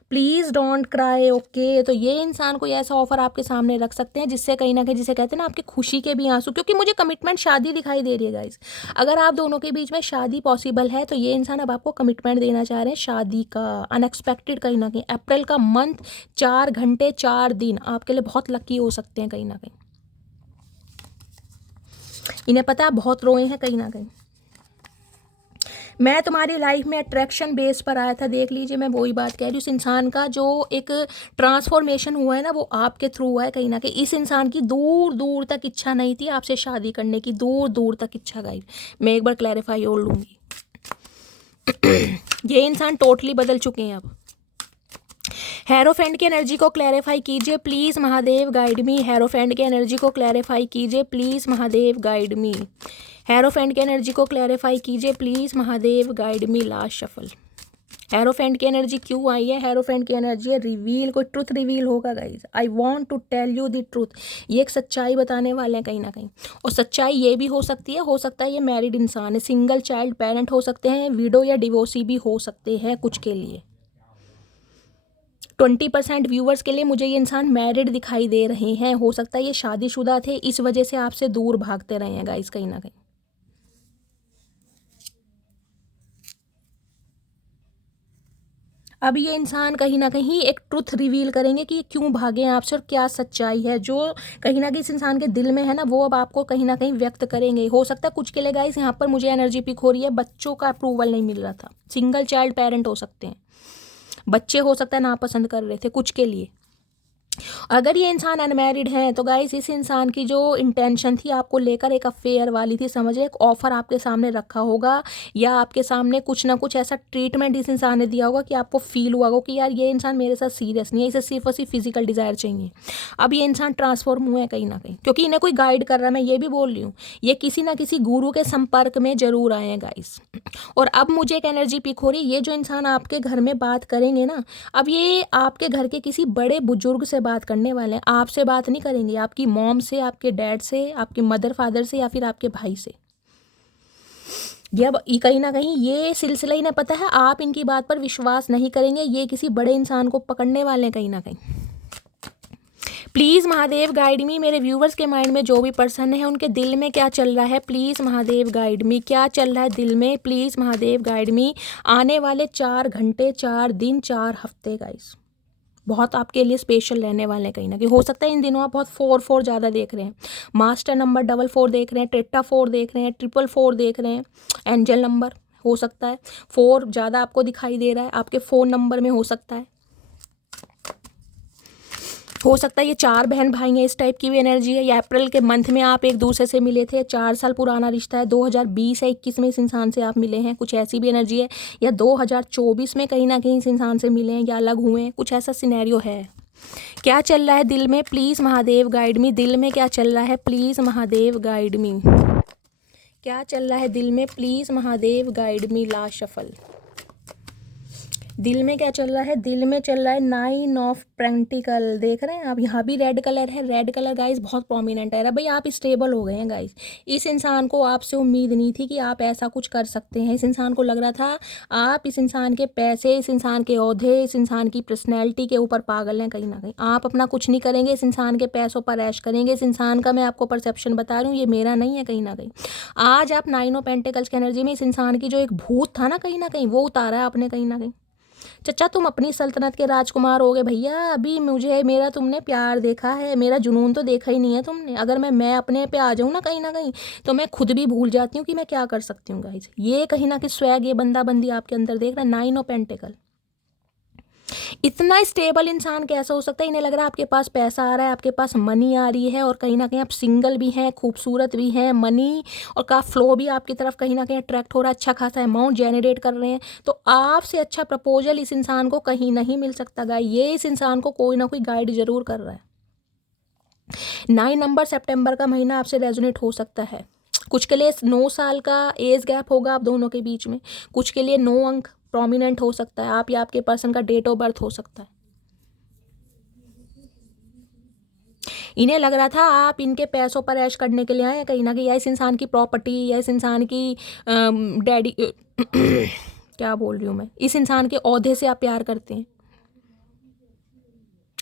Please don't cry. ओके, तो ये इंसान कोई ऐसा ऑफर आपके सामने रख सकते हैं जिससे कहीं ना कहीं, जिसे कहते हैं ना आपकी खुशी के भी आंसू, क्योंकि मुझे कमिटमेंट शादी दिखाई दे रही है गाइस। अगर आप दोनों के बीच में शादी पॉसिबल है, तो ये इंसान अब आपको कमिटमेंट देना चाह रहे हैं शादी का, अनएक्सपेक्टेड कहीं ना कहीं। अप्रैल का मंथ, 4 घंटे 4 दिन आपके लिए बहुत लकी हो सकते हैं कहीं ना कहीं। इन्हें पता है आप बहुत रोए हैं कहीं ना कहीं। मैं तुम्हारी लाइफ में अट्रैक्शन बेस पर आया था, देख लीजिए मैं वही बात कह रही हूँ। उस इंसान का जो एक ट्रांसफॉर्मेशन हुआ है ना, वो आपके थ्रू हुआ है कहीं ना कहीं। इस इंसान की दूर दूर तक इच्छा नहीं थी आपसे शादी करने की, दूर दूर तक इच्छा गाइस। मैं एक बार क्लैरिफाई और लूँगी। ये इंसान टोटली बदल चुके हैं अब। हेरोफेंट की एनर्जी को क्लैरिफाई कीजिए please Mahadev guide me. Hierophant की एनर्जी को क्लैरिफाई कीजिए please Mahadev guide me. Hierophant की एनर्जी को क्लैरिफाई कीजिए please Mahadev guide me. Last shuffle. Hierophant की एनर्जी क्यों आई है? हेरोफेंट की एनर्जी है रिवील, कोई ट्रुथ रिवील होगा guys. I want to tell you the truth. ये एक सच्चाई बताने वाले हैं कहीं ना कहीं। और सच्चाई ये भी हो सकती है, हो सकता है ये मैरिड इंसान है, सिंगल चाइल्ड पेरेंट हो सकते हैं, विडो या डिवोर्सी भी हो सकते हैं कुछ के लिए। 20% व्यूवर्स के लिए मुझे ये इंसान मैरिड दिखाई दे रहे हैं। हो सकता है ये शादीशुदा थे, इस वजह से आपसे दूर भागते रहे हैं गाइस कहीं ना कहीं। अब ये इंसान कहीं ना कहीं एक ट्रुथ रिवील करेंगे कि ये क्यों भागे हैं आपसे और क्या सच्चाई है जो कहीं ना कहीं इस इंसान के दिल में है ना, वो अब आपको कहीं ना कहीं व्यक्त करेंगे। हो सकता है कुछ के लिए गाइस यहाँ पर मुझे एनर्जी पिक हो रही है, बच्चों का अप्रूवल नहीं मिल रहा था, सिंगल चाइल्ड पेरेंट हो सकते हैं, बच्चे हो सकता है नापसंद कर रहे थे कुछ के लिए। अगर ये इंसान अनमैरिड है तो गाइस इस इंसान की जो इंटेंशन थी आपको लेकर एक अफेयर वाली थी, समझिए एक ऑफर आपके सामने रखा होगा या आपके सामने कुछ ना कुछ ऐसा ट्रीटमेंट इस इंसान ने दिया होगा कि आपको फील हुआ होगा कि यार ये इंसान मेरे साथ सीरियस नहीं है, इसे सिर्फ और सिर्फ फिजिकल डिजायर चाहिए। अब ये इंसान ट्रांसफॉर्म हुए हैं कहीं ना कहीं, क्योंकि इन्हें कोई गाइड कर रहा है, मैं ये भी बोल रही हूँ, ये किसी ना किसी गुरु के संपर्क में जरूर आए हैं गाइस। और अब मुझे एक एनर्जी पिक हो रही है, ये जो इंसान आपके घर में बात करेंगे ना, अब ये आपके घर के किसी बड़े बुजुर्ग से बात करने वाले हैं, आपसे बात नहीं करेंगे, आपकी मॉम से, आपके डैड से, आपके मदर फादर से या फिर आपके भाई से। ये अब कहीं ना कहीं ये सिलसिला इन्हें पता है, आप इनकी बात पर विश्वास नहीं करेंगे, ये किसी बड़े इंसान को पकड़ने वाले हैं कहीं ना कहीं। प्लीज़ महादेव गाइड मी। मेरे व्यूवर्स के माइंड में जो भी पर्सन है उनके दिल में क्या चल रहा है, प्लीज़ महादेव गाइड मी। क्या चल रहा है दिल में, प्लीज़ महादेव गाइड मी। आने वाले 4 घंटे, 4 दिन, 4 हफ्ते गाइस बहुत आपके लिए स्पेशल रहने वाले हैं कहीं ना कहीं। हो सकता है इन दिनों आप बहुत 4 ज़्यादा देख रहे हैं, मास्टर नंबर 44 देख रहे हैं, टेट्रा 4 देख रहे हैं, 444 देख रहे हैं, एंजल नंबर हो सकता है 4 ज़्यादा आपको दिखाई दे रहा है, आपके फ़ोन नंबर में हो सकता है। हो सकता है ये 4 बहन भाई हैं, इस टाइप की भी एनर्जी है। या अप्रैल के मंथ में आप एक दूसरे से मिले थे, 4 साल पुराना रिश्ता है, 2020 है, 21 में इस इंसान से आप मिले हैं, कुछ ऐसी भी एनर्जी है। या 2024 में कहीं ना कहीं इस इंसान से मिले हैं या अलग हुए हैं, कुछ ऐसा सिनेरियो है। क्या चल रहा है दिल में, प्लीज़ महादेव गाइड मी। दिल में क्या चल रहा है, प्लीज़ महादेव गाइड मी। क्या चल रहा है दिल में, please Mahadev guide me. Last shuffle. दिल में क्या चल रहा है, दिल में चल रहा है 9 ऑफ पेंटिकल। देख रहे हैं आप, यहाँ भी रेड कलर है, रेड कलर गाइस बहुत प्रोमिनेंट है। भाई आप स्टेबल हो गए हैं गाइस, इस इंसान को आपसे उम्मीद नहीं थी कि आप ऐसा कुछ कर सकते हैं। इस इंसान को लग रहा था आप इस इंसान के पैसे, इस इंसान के ओहदे, इस इंसान की पर्सनैलिटी के ऊपर पागल हैं कहीं ना कहीं। आप अपना कुछ नहीं करेंगे, इस इंसान के पैसों पर ऐश करेंगे। इस इंसान का मैं आपको परसेप्शन बता रही हूँ, ये मेरा नहीं है कहीं ना कहीं। आज आप 9 ऑफ पेंटिकल्स की एनर्जी में इस इंसान की जो एक भूत था ना कहीं ना कहीं, वो उतारा है आपने कहीं ना कहीं। चचा तुम अपनी सल्तनत के राजकुमार हो गए भैया, अभी मुझे मेरा तुमने प्यार देखा है, मेरा जुनून तो देखा ही नहीं है तुमने। अगर मैं अपने पे आ जाऊँ ना कहीं ना कहीं, तो मैं खुद भी भूल जाती हूँ कि मैं क्या कर सकती हूँ गाइस। ये कहीं ना कहीं स्वैग, ये बंदा बंदी आपके अंदर देख रहा है। 9 ऑफ पेंटिकल। इतना स्टेबल इंसान कैसा हो सकता है? इन्हें लग रहा है आपके पास पैसा आ रहा है, आपके पास मनी आ रही है, और कहीं ना कहीं आप सिंगल भी हैं, खूबसूरत भी हैं, मनी और का फ्लो भी आपकी तरफ कहीं ना कहीं अट्रैक्ट हो रहा है, अच्छा खासा अमाउंट जनरेट कर रहे हैं। तो आपसे अच्छा प्रपोजल इस इंसान को कहीं नहीं मिल सकता गाइस। ये इस इंसान को कोई ना कोई गाइड जरूर कर रहा है। 9 नंबर सितंबर का महीना आपसे रेजोनेट हो सकता है। कुछ के लिए 9 साल का एज गैप होगा आप दोनों के बीच में, कुछ के लिए 9 अंक प्रोमिनेंट हो सकता है, आप या आपके पर्सन का डेट ऑफ बर्थ हो सकता है। इन्हें लग रहा था आप इनके पैसों पर ऐश करने के लिए आए हैं कहीं ना कहीं, या इस इंसान की प्रॉपर्टी, या इस इंसान की डैडी क्या बोल रही हूँ मैं, इस इंसान के ओहदे से आप प्यार करते हैं।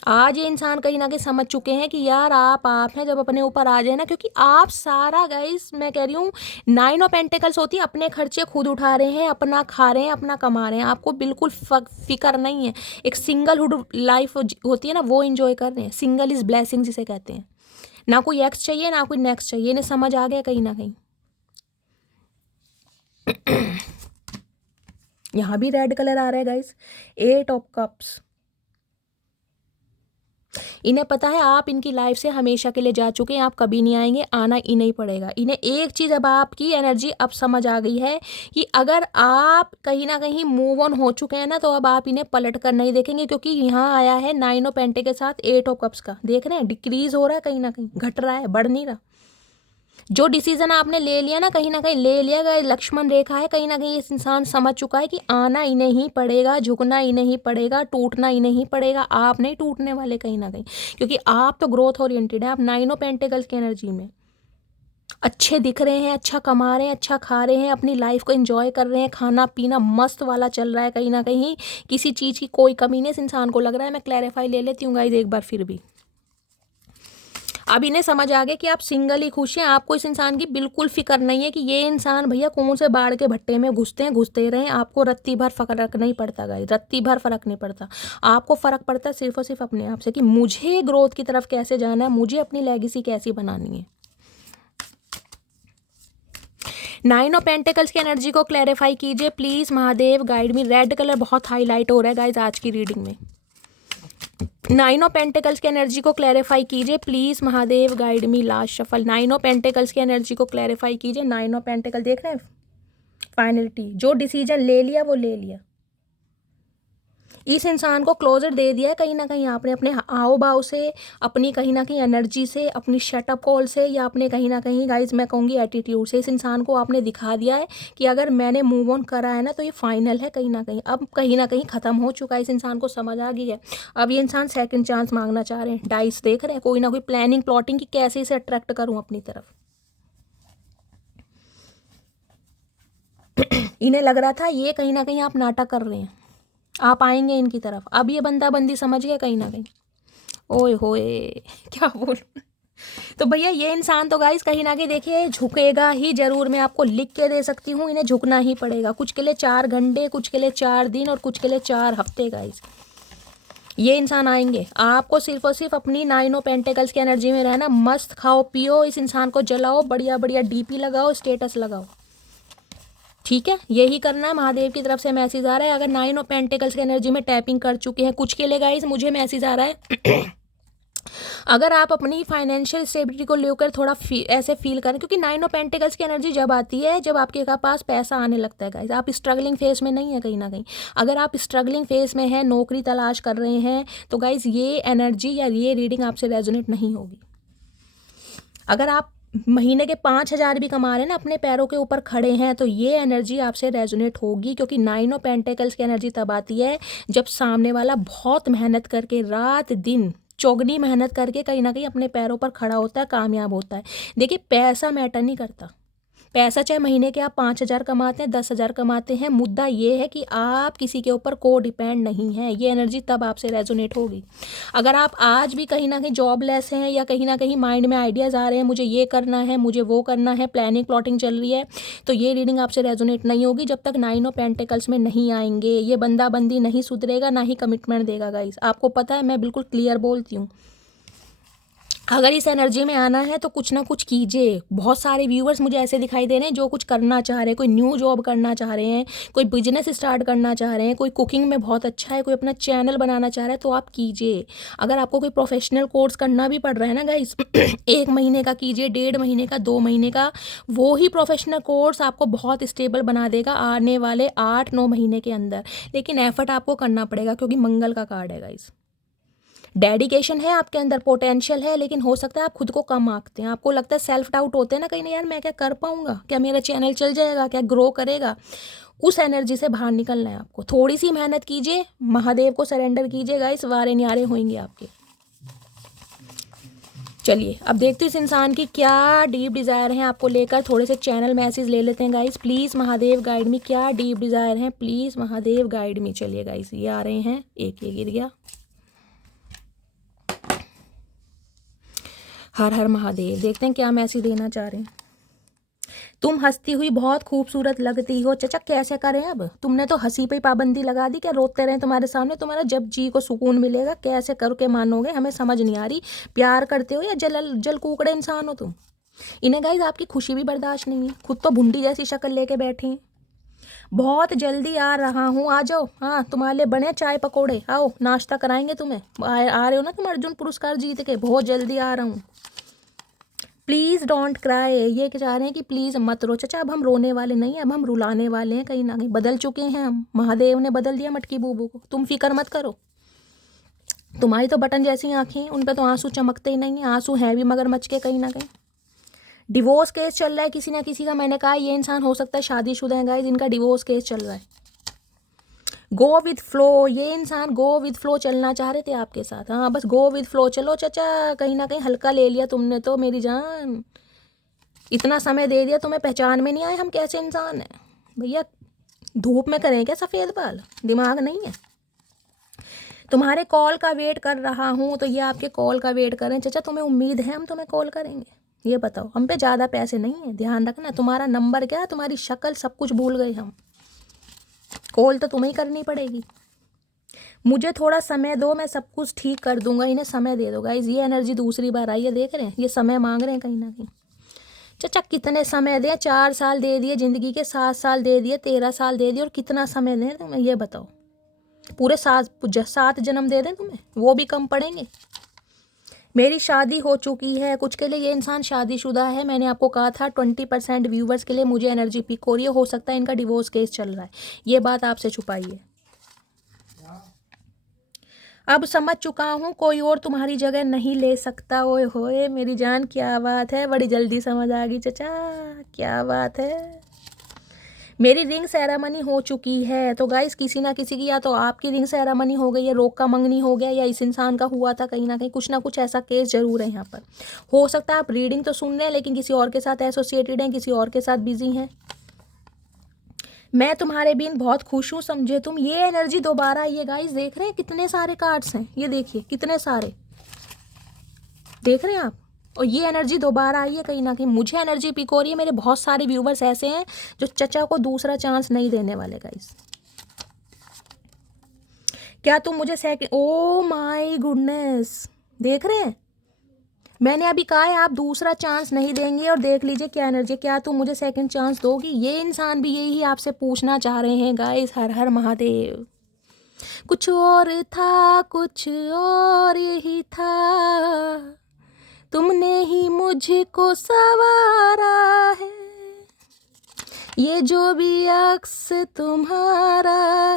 आज ये इंसान कहीं ना कहीं समझ चुके हैं कि यार आप हैं, जब अपने ऊपर आ जाए ना, क्योंकि आप सारा गाइस मैं कह रही हूँ 9 ऑफ पेंटिकल्स होती है, अपने खर्चे खुद उठा रहे हैं, अपना खा रहे हैं, अपना कमा रहे हैं, आपको बिल्कुल फिक्र नहीं है। एक सिंगलहुड लाइफ होती है ना, वो इंजॉय कर रहे हैं। सिंगल इज ब्लेसिंग जिसे कहते हैं। ना कोई एक्स चाहिए, ना कोई नेक्स्ट चाहिए, इन्हें समझ आ गया कहीं ना कहीं। यहाँ भी रेड कलर आ रहा है गाइस, 8 ऑफ कप्स। इन्हें पता है आप इनकी लाइफ से हमेशा के लिए जा चुके हैं, आप कभी नहीं आएंगे, आना ही नहीं पड़ेगा। इन्हें एक चीज़ अब आपकी एनर्जी अब समझ आ गई है कि अगर आप कहीं ना कहीं मूव ऑन हो चुके हैं ना, तो अब आप इन्हें पलट कर नहीं देखेंगे, क्योंकि यहाँ आया है 9 ऑफ पेंटे के साथ 8 ऑफ कप्स का। देख रहे हैं डिक्रीज हो रहा है, कहीं ना कहीं घट रहा है, बढ़ नहीं रहा। जो डिसीजन आपने ले लिया ना कहीं ले लिया गया, लक्ष्मण रेखा है, कहीं ना कहीं इस इंसान समझ चुका है कि आना ही नहीं पड़ेगा, झुकना ही नहीं पड़ेगा, टूटना ही नहीं पड़ेगा। आप नहीं टूटने वाले कहीं ना कहीं, क्योंकि आप तो ग्रोथ ओरिएंटेड है। आप 9 ऑफ पेंटिकल्स की एनर्जी में अच्छे दिख रहे हैं, अच्छा कमा रहे हैं, अच्छा खा रहे हैं, अपनी लाइफ को एंजॉय कर रहे हैं, खाना पीना मस्त वाला चल रहा है, कहीं ना कहीं किसी चीज़ की कोई कमी नहीं इस इंसान को लग रहा है। मैं क्लैरिफाई ले लेती हूँ गाइस एक बार फिर भी। अब इन्हें समझ आ गया कि आप सिंगल ही खुश हैं, आपको इस इंसान की बिल्कुल फिक्र नहीं है कि ये इंसान भैया कौन से बाढ़ के भट्टे में घुसते हैं, घुसते रहें। आपको रत्ती भर फर्क नहीं पड़ता गाइस, रत्ती भर फर्क नहीं पड़ता। आपको फ़र्क पड़ता है सिर्फ और सिर्फ अपने आप से कि मुझे ग्रोथ की तरफ कैसे जाना है, मुझे अपनी लेगेसी कैसी बनानी है। 9 ऑफ पेंटिकल्स की एनर्जी को क्लैरिफाई कीजिए please Mahadev, guide me. Red colour बहुत हाईलाइट हो रहा है गाइस आज की रीडिंग में। 9 ऑफ पेंटिकल्स की एनर्जी को क्लैरिफाई कीजिए please Mahadev, guide me. Last shuffle 9 of pentacles की एनर्जी को क्लैरिफाई कीजिए। 9 ऑफ पेंटिकल देख रहे हैं, फाइनलिटी। जो डिसीजन ले लिया वो ले लिया। इस इंसान को क्लोजर दे दिया है कहीं ना कहीं आपने, अपने आओ भाव से, अपनी कहीं ना कहीं एनर्जी से, अपनी शटअप कॉल से, या अपने कहीं ना कहीं गाइज मैं कहूँगी एटीट्यूड से। इस इंसान को आपने दिखा दिया है कि अगर मैंने मूव ऑन करा है ना तो ये फाइनल है कहीं ना कहीं, अब कहीं ना कहीं ख़त्म हो चुका है। इस इंसान को समझ आ गई है। अब ये इंसान सेकंड चांस मांगना चाह रहे हैं। डाइस देख रहे हैं, कोई ना कोई प्लानिंग प्लॉटिंग की कैसे इसे अट्रैक्ट करूँ अपनी तरफ। इन्हें लग रहा था ये कहीं ना कहीं आप नाटक कर रहे हैं, आप आएंगे इनकी तरफ। अब ये बंदा बंदी समझ गया कहीं ना कहीं। ओए होए क्या बोल। तो भैया ये इंसान तो गाइस कहीं ना कहीं देखिए झुकेगा ही जरूर। मैं आपको लिख के दे सकती हूँ, इन्हें झुकना ही पड़ेगा। कुछ के लिए 4 घंटे, कुछ के लिए 4 दिन, और कुछ के लिए 4 हफ्ते गाइस। ये इंसान आएंगे। आपको सिर्फ और सिर्फ अपनी 9 ऑफ पेंटिकल्स की एनर्जी में रहना। मस्त खाओ पियो, इस इंसान को जलाओ, बढ़िया बढ़िया डीपी लगाओ, स्टेटस लगाओ, ठीक है। यही करना है। महादेव की तरफ से मैसेज आ रहा है। अगर 9 ऑफ पेंटिकल्स की एनर्जी में टैपिंग कर चुके हैं, कुछ के लिए गाइस मुझे मैसेज आ रहा है अगर आप अपनी फाइनेंशियल स्टेबिलिटी को लेकर थोड़ा ऐसे फील करें, क्योंकि 9 ऑफ पेंटिकल्स की एनर्जी जब आती है जब आपके पास पैसा आने लगता है गाइस। आप स्ट्रगलिंग फेस में नहीं है कहीं ना कहीं। अगर आप स्ट्रगलिंग फेस में हैं, नौकरी तलाश कर रहे हैं, तो गाइस ये एनर्जी या ये रीडिंग आपसे रेजोनेट नहीं होगी। अगर आप महीने के 5,000 भी कमा रहे हैं ना, अपने पैरों के ऊपर खड़े हैं, तो ये एनर्जी आपसे रेजोनेट होगी। क्योंकि 9 ऑफ पेंटिकल्स की एनर्जी तब आती है जब सामने वाला बहुत मेहनत करके, रात दिन चौगनी मेहनत करके कहीं ना कहीं अपने पैरों पर खड़ा होता है, कामयाब होता है। देखिए पैसा मैटर नहीं करता। पैसा चाहे महीने के आप 5,000 कमाते हैं, 10,000 कमाते हैं, मुद्दा ये है कि आप किसी के ऊपर को डिपेंड नहीं है। ये एनर्जी तब आपसे रेजोनेट होगी। अगर आप आज भी कहीं ना कहीं जॉबलेस हैं, या कहीं ना कहीं माइंड में आइडियाज़ आ रहे हैं, मुझे ये करना है, मुझे वो करना है, प्लानिंग प्लॉटिंग चल रही है, तो ये रीडिंग आपसे रेजोनेट नहीं होगी जब तक 9 ऑफ पेंटिकल्स में नहीं आएंगे। ये बंदा बंदी नहीं सुधरेगा, ना ही कमिटमेंट देगा गाइस। आपको पता है मैं बिल्कुल क्लियर बोलती हूँ। अगर इस एनर्जी में आना है तो कुछ ना कुछ कीजिए। बहुत सारे व्यूअर्स मुझे ऐसे दिखाई दे रहे हैं जो कुछ करना चाह रहे हैं, कोई न्यू जॉब करना चाह रहे हैं, कोई बिजनेस स्टार्ट करना चाह रहे हैं, कोई कुकिंग में बहुत अच्छा है, कोई अपना चैनल बनाना चाह रहा है, तो आप कीजिए। अगर आपको कोई प्रोफेशनल कोर्स करना भी पड़ रहा है ना गाइस 1 महीने का कीजिए, 1.5 महीने का, 2 महीने का। वो ही प्रोफेशनल कोर्स आपको बहुत स्टेबल बना देगा आने वाले 8-9 महीने के अंदर। लेकिन एफर्ट आपको करना पड़ेगा, क्योंकि मंगल का कार्ड है गाइस। डेडिकेशन है आपके अंदर, पोटेंशियल है, लेकिन हो सकता है आप खुद को कम आंकते हैं। आपको लगता है सेल्फ डाउट होते हैं ना कहीं ना, यार मैं क्या कर पाऊंगा, क्या मेरा चैनल चल जाएगा, क्या ग्रो करेगा। उस एनर्जी से बाहर निकलना है आपको। थोड़ी सी मेहनत कीजिए, महादेव को सरेंडर कीजिए गाइस, वारे न्यारे होंगे आपके। चलिए अब देखते हैं इस इंसान की क्या डीप डिज़ायर है आपको लेकर। थोड़े से चैनल मैसेज ले लेते हैं गाइस। प्लीज़ महादेव गाइड मी, क्या डीप डिज़ायर है, प्लीज़ महादेव गाइड मी। चलिए गाइस ये आ रहे हैं, एक ये गिर गया। हर हर महादेव। देखते हैं क्या मैसेज देना चाह रहे हैं। तुम हंसती हुई बहुत खूबसूरत लगती हो। चचा कैसे करें अब, तुमने तो हंसी पे पाबंदी लगा दी। क्या रोते रहे तुम्हारे सामने, तुम्हारा जब जी को सुकून मिलेगा कैसे करके मानोगे, हमें समझ नहीं आ रही। प्यार करते हो या जल कुकड़े इंसान हो तुम। इन्हें गाइस आपकी खुशी भी बर्दाश्त नहीं है, खुद तो भुंडी जैसी शक्ल लेके बैठे हैं। बहुत जल्दी आ रहा हूँ, आ जाओ। हाँ, तुम्हारे लिए बने चाय पकोड़े, आओ नाश्ता कराएंगे तुम्हें। आ रहे हो ना तुम अर्जुन पुरस्कार जीत के, बहुत जल्दी आ रहा हूँ। प्लीज़ डोंट क्राई, ये चाह रहे हैं कि प्लीज़ मत रो। चाचा अब हम रोने वाले नहीं हैं, अब हम रुलाने वाले हैं। कहीं ना कहीं बदल चुके हैं हम, महादेव ने बदल दिया मटकी बूबू को। तुम फिक्र मत करो, तुम्हारी तो बटन जैसी आंखें, उन पर तो आंसू चमकते ही नहीं हैं। आंसू हैं भी मगरमच्छ के कहीं ना कहीं। डिवोर्स केस चल रहा है किसी ना किसी का। मैंने कहा ये इंसान हो सकता है शादीशुदा है गाइस, इनका डिवोर्स केस चल रहा है। गो विद फ्लो, ये इंसान गो विद फ्लो चलना चाह रहे थे आपके साथ। हाँ, बस गो विद फ्लो चलो चाचा। कहीं ना कहीं हल्का ले लिया तुमने तो मेरी जान, इतना समय दे दिया तुम्हें, पहचान में नहीं आए हम कैसे इंसान हैं। भैया धूप में करें क्या सफ़ेद बाल, दिमाग नहीं है। तुम्हारे कॉल का वेट कर रहा हूँ, तो ये आपके कॉल का वेट करें। चाचा तुम्हें उम्मीद है हम तुम्हें कॉल करेंगे? ये बताओ, हम पे ज़्यादा पैसे नहीं है, ध्यान रखना। तुम्हारा नंबर क्या, तुम्हारी शक्ल सब कुछ भूल गए हम। कॉल तो तुम्हें ही करनी पड़ेगी। मुझे थोड़ा समय दो, मैं सब कुछ ठीक कर दूंगा। इन्हें समय दे दो गाइज। ये एनर्जी दूसरी बार आई है, देख रहे हैं, ये समय मांग रहे हैं कहीं ना कहीं। चाचा कितने समय दें? 4 साल दे दिए ज़िंदगी के, 7 साल दे दिए, 13 साल दे दिए, और कितना समय दें तुम्हें ये बताओ? पूरे 7 जन्म दे दें तुम्हें, वो भी कम पड़ेंगे। मेरी शादी हो चुकी है। कुछ के लिए ये इंसान शादीशुदा है। मैंने आपको कहा था 20% व्यूवर्स के लिए मुझे एनर्जी पिक हो रही है। हो सकता है इनका डिवोर्स केस चल रहा है, ये बात आपसे छुपाई है। अब समझ चुका हूँ, कोई और तुम्हारी जगह नहीं ले सकता। ओए होए मेरी जान, क्या बात है, बड़ी जल्दी समझ आ गई चाचा, क्या बात है। मेरी रिंग सेरेमनी हो चुकी है। तो गाइस किसी ना किसी की, या तो आपकी रिंग सेरेमनी हो गई है, रोक का मंगनी हो गया, या इस इंसान का हुआ था कहीं ना कहीं। कुछ ना कुछ ऐसा केस जरूर है यहाँ पर। हो सकता है आप रीडिंग तो सुन रहे हैं लेकिन किसी और के साथ एसोसिएटेड हैं, किसी और के साथ बिजी हैं। मैं तुम्हारे बिन बहुत खुश हूँ, समझे तुम। ये एनर्जी दोबारा आई है गाइस, देख रहे हैं कितने सारे कार्ड्स हैं, ये देखिए कितने सारे, देख रहे हैं आप। और ये एनर्जी दोबारा आई है कहीं ना कहीं। मुझे एनर्जी पिक हो रही है, मेरे बहुत सारे व्यूवर्स ऐसे हैं जो चचा को दूसरा चांस नहीं देने वाले गाइस। क्या तुम मुझे सेकंड, ओ माय गुडनेस, देख रहे हैं, मैंने अभी कहा है आप दूसरा चांस नहीं देंगे, और देख लीजिए क्या एनर्जी। क्या तुम मुझे सेकंड चांस दोगी? ये इंसान भी यही आपसे पूछना चाह रहे हैं गाइस। हर हर महादेव। कुछ और था, कुछ और ही था, तुमने ही मुझको सवारा है, ये जो भी अक्स तुम्हारा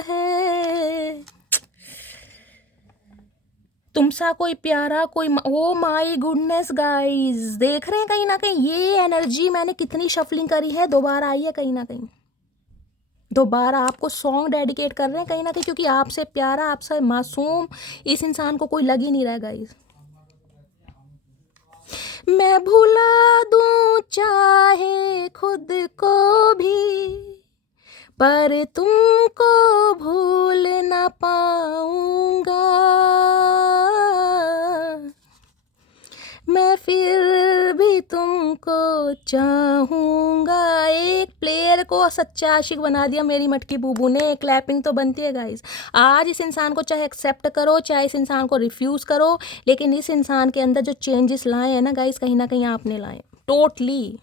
है, तुमसा कोई प्यारा कोई। ओ माय गुडनेस गाइस, देख रहे हैं कहीं ना कहीं ये एनर्जी मैंने कितनी शफलिंग करी है, दोबारा आई है कहीं ना कहीं। दोबारा आपको सॉन्ग डेडिकेट कर रहे हैं कहीं ना कहीं, क्योंकि आपसे प्यारा, आपसे मासूम इस इंसान को कोई लग ही नहीं रहा गाइस। मैं भुला दूं चाहे खुद को भी, पर तुमको भूल ना पाऊंगा, मैं फिर भी तुमको चाहूँगा। एक प्लेयर को सच्चा आशिक बना दिया मेरी मटकी बूबू ने। क्लैपिंग तो बनती है गाइस। आज इस इंसान को चाहे एक्सेप्ट करो, चाहे इस इंसान को रिफ्यूज़ करो, लेकिन इस इंसान के अंदर जो चेंजेस लाए हैं ना गाइस, कहीं ना कहीं आपने लाए टोटली।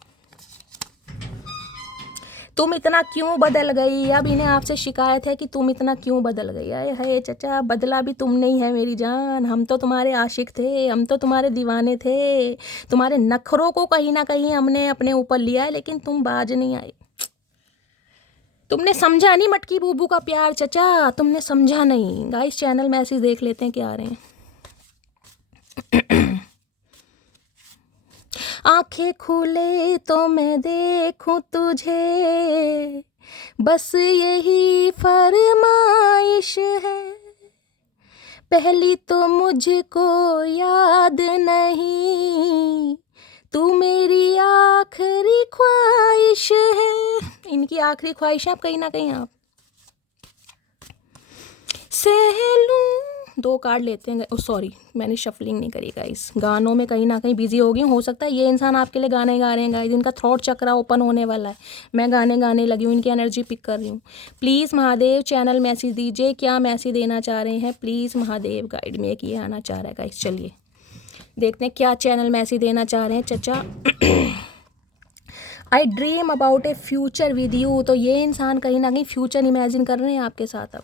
तुम इतना क्यों बदल गई? अब इन्हें आपसे शिकायत है कि तुम इतना क्यों बदल गई। अरे है चचा, बदला भी तुम नहीं है मेरी जान। हम तो तुम्हारे आशिक थे, हम तो तुम्हारे दीवाने थे। तुम्हारे नखरों को कहीं ना कहीं हमने अपने ऊपर लिया है, लेकिन तुम बाज नहीं आए। तुमने समझा नहीं मटकी बूबू का प्यार चचा, तुमने समझा नहीं। गाइस चैनल मैसेज देख लेते हैं क्या आ रहे हैं। आंखें खुले तो मैं देखूं तुझे, बस यही फरमाइश है, पहली तो मुझको याद नहीं, तू मेरी आखिरी ख्वाहिश है। इनकी आखिरी ख्वाहिश है कहीं ना कहीं आप। सहलूं, 2 कार्ड लेते हैं। सॉरी मैंने शफलिंग नहीं करी गाइस, गानों में कहीं ना कहीं बिजी हो गई हूँ। हो सकता है ये इंसान आपके लिए गाने गा रहे हैं गाइस, इनका थ्रोट चक्रा ओपन होने वाला है। मैं गाने लगी हूँ, इनकी एनर्जी पिक कर रही हूँ। प्लीज़ महादेव चैनल मैसेज दीजिए, क्या मैसेज देना चाह रहे हैं प्लीज़ महादेव गाइड में। एक ये आना चाह रहा है गाइस, चलिए देखते हैं क्या चैनल मैसेज देना चाह रहे हैं चचा। आई dream about A future with you, तो ये इंसान कहीं ना कहीं फ्यूचर इमेजिन कर रहे हैं आपके साथ अब।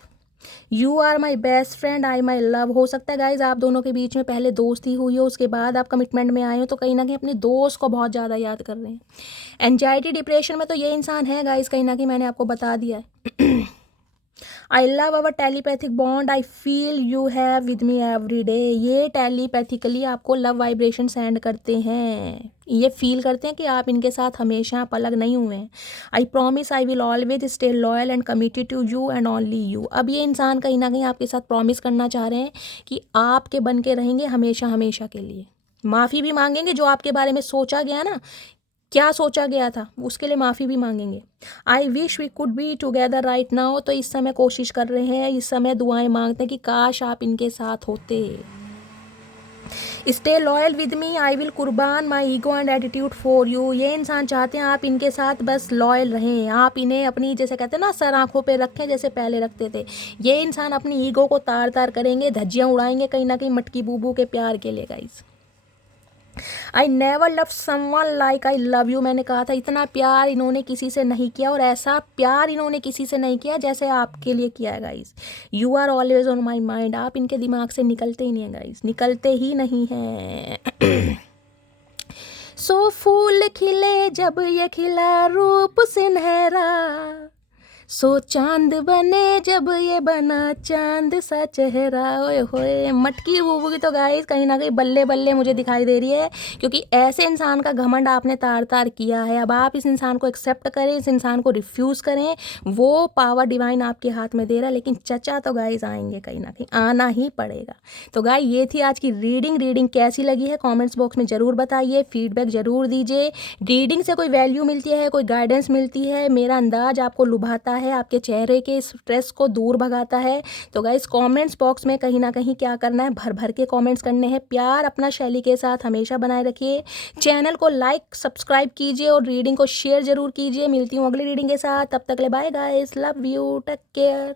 You are my best friend, I my love, हो सकता है गाइज आप दोनों के बीच में पहले दोस्ती हुई हो, उसके बाद आप कमिटमेंट में आए हो, तो कहीं ना कहीं अपने दोस्त को बहुत ज़्यादा याद कर रहे हैं। एंजाइटी डिप्रेशन में तो ये इंसान है गाइज, कहीं ना कहीं मैंने आपको बता दिया है। I love our telepathic bond, I feel you have with me every day, ये टेलीपैथिकली आपको लव वाइब्रेशन सेंड करते हैं, ये फील करते हैं कि आप इनके साथ हमेशा आप अलग नहीं हुए हैं। I promise I will always stay loyal and committed to you and only you, अब ये इंसान कहीं ना कहीं आपके साथ प्रॉमिस करना चाह रहे हैं कि आपके बन के रहेंगे हमेशा हमेशा के लिए। माफ़ी भी मांगेंगे, जो आपके बारे में सोचा गया ना, क्या सोचा गया था, उसके लिए माफ़ी भी मांगेंगे। I wish we could be together right now, तो इस समय कोशिश कर रहे हैं, इस समय दुआएं मांगते हैं कि काश आप इनके साथ होते। Stay loyal with me, I will कुर्बान my ego and attitude for you, ये इंसान चाहते हैं आप इनके साथ बस लॉयल रहें, आप इन्हें अपनी जैसे कहते हैं ना सर आँखों पे रखें जैसे पहले रखते थे। ये इंसान अपनी ईगो को तार तार करेंगे, धज्जियाँ उड़ाएंगे कहीं ना कहीं मटकी बूबू के प्यार के लिए guys. I never love someone like I love you, मैंने कहा था इतना प्यार इन्होंने किसी से नहीं किया, और ऐसा प्यार इन्होंने किसी से नहीं किया जैसे आपके लिए किया है guys. You are always on my mind, आप इनके दिमाग से निकलते ही नहीं हैं गाइस, निकलते ही नहीं हैं। सो फूल खिले जब ये खिला रूप सुनहरा, सो चांद बने जब ये बना चांद सा चेहरा, ओए होए। मटकी बूबू की तो गाइस कहीं ना कहीं बल्ले बल्ले मुझे दिखाई दे रही है, क्योंकि ऐसे इंसान का घमंड आपने तार तार किया है। अब आप इस इंसान को एक्सेप्ट करें, इस इंसान को रिफ्यूज़ करें, वो पावर डिवाइन आपके हाथ में दे रहा है, लेकिन चचा तो गाइस आएंगे, कहीं ना कहीं आना ही पड़ेगा। तो गाइस ये थी आज की रीडिंग कैसी लगी है कॉमेंट्स बॉक्स में ज़रूर बताइए, फीडबैक ज़रूर दीजिए। रीडिंग से कोई वैल्यू मिलती है, कोई गाइडेंस मिलती है, मेरा अंदाज आपको लुभाता है, आपके चेहरे के स्ट्रेस को दूर भगाता है, तो गाइस कमेंट्स बॉक्स में कहीं ना कहीं क्या करना है, भर भर के कमेंट्स करने हैं। प्यार अपना शैली के साथ हमेशा बनाए रखिए, चैनल को लाइक सब्सक्राइब कीजिए और रीडिंग को शेयर जरूर कीजिए। मिलती हूँ अगली रीडिंग के साथ, तब तक ले bye guys, love you, take care.